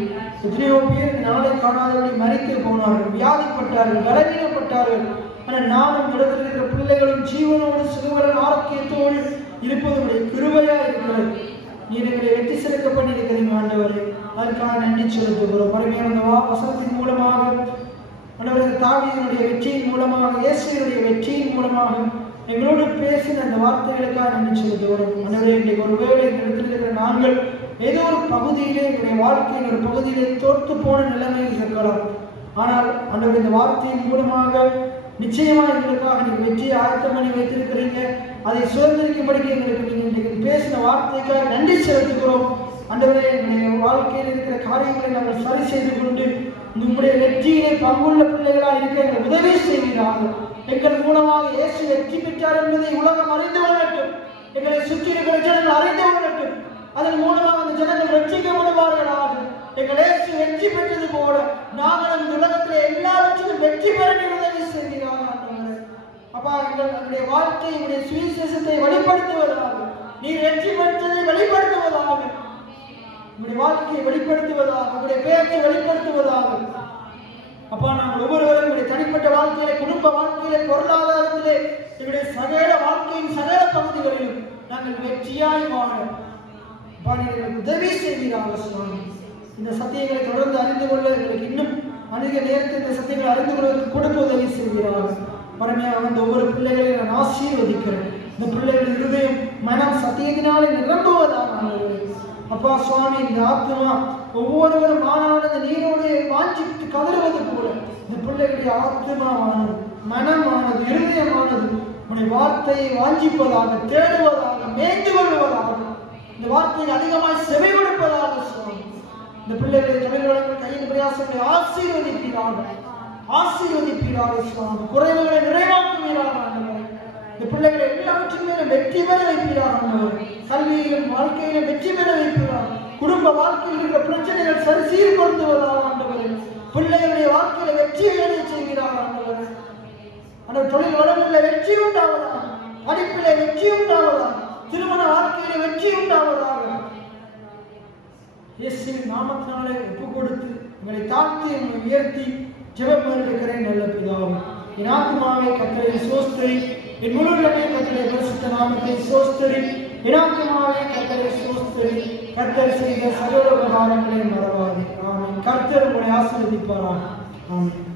எத்தனையோ பேர் இந்த நாளை காணாதபடி மரித்து போனார்கள், வியாதிப்பட்டார்கள், பலவீனப்பட்டார்கள். ஆனால் நானும் இடத்தில் இருக்கிற பிள்ளைகளும் ஜீவனோடு சிறுவரன் ஆரோக்கியத்தோடு இருப்பதுடைய கிருபையா இருக்கிறது. நீ எங்களை வெற்றி செலுத்த பண்ணியிருக்கிறீங்க ஆண்டவரே, அதற்காக நன்றி செலுத்துகிறோம். அருமையான வசனத்தின் மூலமாக ஆண்டவரே, தாவீதினுடைய வெற்றியின் மூலமாக, இயேசுவினுடைய வெற்றியின் மூலமாக எங்களோடு பேசின அந்த வார்த்தைகளுக்காக நன்றி செலுத்துகிறோம் ஆண்டவரே. இன்றைக்கு ஒருவேளை எடுத்திருக்கிற நாங்கள் ஏதோ ஒரு பகுதியிலே எங்களுடைய வாழ்க்கையின் ஒரு பகுதியிலே தோற்று போன நிலைமையில் இருக்கலாம். ஆனால் ஆண்டவரே, இந்த வார்த்தையின் மூலமாக நிச்சயமா எங்களுக்காக நீங்க வெற்றியை ஆயத்தம் பண்ணி வைத்திருக்கிறீங்க. அதை சுதந்திரிக்கும்படிக்கு எங்களுக்கு நீங்க இன்றைக்கு பேசின வார்த்தைக்காக நன்றி செலுத்துகிறோம் ஆண்டவரே. எங்களுடைய வாழ்க்கையில் இருக்கிற காரியங்களை நாங்கள் சரி செய்து கொண்டு உங்களுடைய வெற்றியிலே பங்குள்ள பிள்ளைகளாக இருக்க எங்கள் உதவி செய்கிறார்கள். எங்கள் மூலமாக இயேசு வெற்றி பெற்றார் என்பதை உலகம் அறிந்து கொள்ளட்டும், எங்களை சுற்றி இருக்கிற ஜனங்கள் அறிந்து கொள்ளட்டும். அதன் மூலமாக அந்த ஜனங்கள் ரட்சிக்கப்படுவார்களாக. எங்கள் இயேசு வெற்றி பெற்றது போல நாங்கள் இந்த உலகத்தில் எல்லாவற்றிலும் வெற்றி பெற உதவி செய்கிறார்கள். அப்பா, எங்களுடைய வாழ்க்கை உடைய சுவிசேஷத்தை வெளிப்படுத்துவதாக, நீர் வெற்றி பெற்றதை வெளிப்படுத்துவதாக, உங்களுடைய வாழ்க்கையை வெளிப்படுத்துவதாக, உங்களுடைய பேச்சை வெளிப்படுத்துவதாக. அப்பா, நாங்கள் ஒவ்வொருவரும் எங்களுடைய தனிப்பட்ட வாழ்க்கையிலே, குடும்ப வாழ்க்கையிலே, பொருளாதாரத்திலே, எங்களுடைய சகல வாழ்க்கையின் சகல பகுதிகளிலும் நாங்கள் வெற்றியாய் வாழ உதவி செய்கிறார்கள் சுவாமி. இந்த சத்தியங்களை தொடர்ந்து அறிந்து கொள்ள எங்களுக்கு இன்னும் அதிக நேரத்தில் இந்த சத்தியங்களை அறிந்து கொள்வதற்கு கொடுக்க உதவி செய்கிறார்கள். பரமையாக அந்த ஒவ்வொரு பிள்ளைகளையும் நான் ஆசீர்வதிக்கிறேன். இந்த பிள்ளைகளின் இருதயம் மனம் சத்தியத்தினாலே நிரம்புவதாக. அப்பா சுவாமி, இந்த ஆத்மா ஒவ்வொருவரும் ஆனானது நீரோடு வாஞ்சித்து கதறுவது போல இந்த பிள்ளைகளுடைய ஆத்மாவானது, மனமானது, இருதயமானது உன்னுடைய வார்த்தையை வாஞ்சிப்பதாக, தேடுவதாக, மேய்ந்து கொள்வதாக, இந்த வார்த்தையை அதிகமாய் செவி கொடுப்பதாக சுவாமி. இந்த பிள்ளைகளை தொழில்கள் கையின் பிரயாசங்களை ஆசீர்வதிப்பீராக, ஆசீர்வதிப்பீராக சுவாமி. குறைவுகளை நிறைவாக்குவீராக. இந்த பிள்ளைகளை எல்லாவற்றுமே வெற்றி பெற வைப்பீராக. கல்வியிலும் வாழ்க்கையிலும் வெற்றி பெற வைப்பீராக. குடும்ப வாழ்க்கையில் இருக்கிற பிரச்சனைகள் சரி சீர்படுத்துவதாக ஆண்டவரே. பிள்ளைகளுடைய வாழ்க்கையில வெற்றி அடைய செய்கிறார் ஆண்டவரே. அந்த தொழில் வளங்களில் வெற்றி உண்டாவதாக, படிப்பிலே வெற்றி உண்டாவதாக, திருமண வாழ்க்கையில வெற்றி உண்டாவதாக. இயேசுவின் நாமத்தினாலே ஒப்பு கொடுத்து உங்களை தாழ்த்தி உங்களை உயர்த்தி ஜெபம் எடுக்கிறேன் நல்ல பிதாவே. என் ஆத்துமாவே கர்த்தரை ஸ்தோத்திரி, என் முழு உள்ளமே கர்த்தருடைய பரிசுத்த நாமத்தை ஸ்தோத்திரி. என் ஆத்துமாவே கர்த்தரை ஸ்தோத்திரி, கர்த்தர் செய்த சகல உபகாரங்களை மறவாதே. ஆமென். கர்த்தர் உங்களை ஆசீர்வதிப்பாராக. ஆமென்.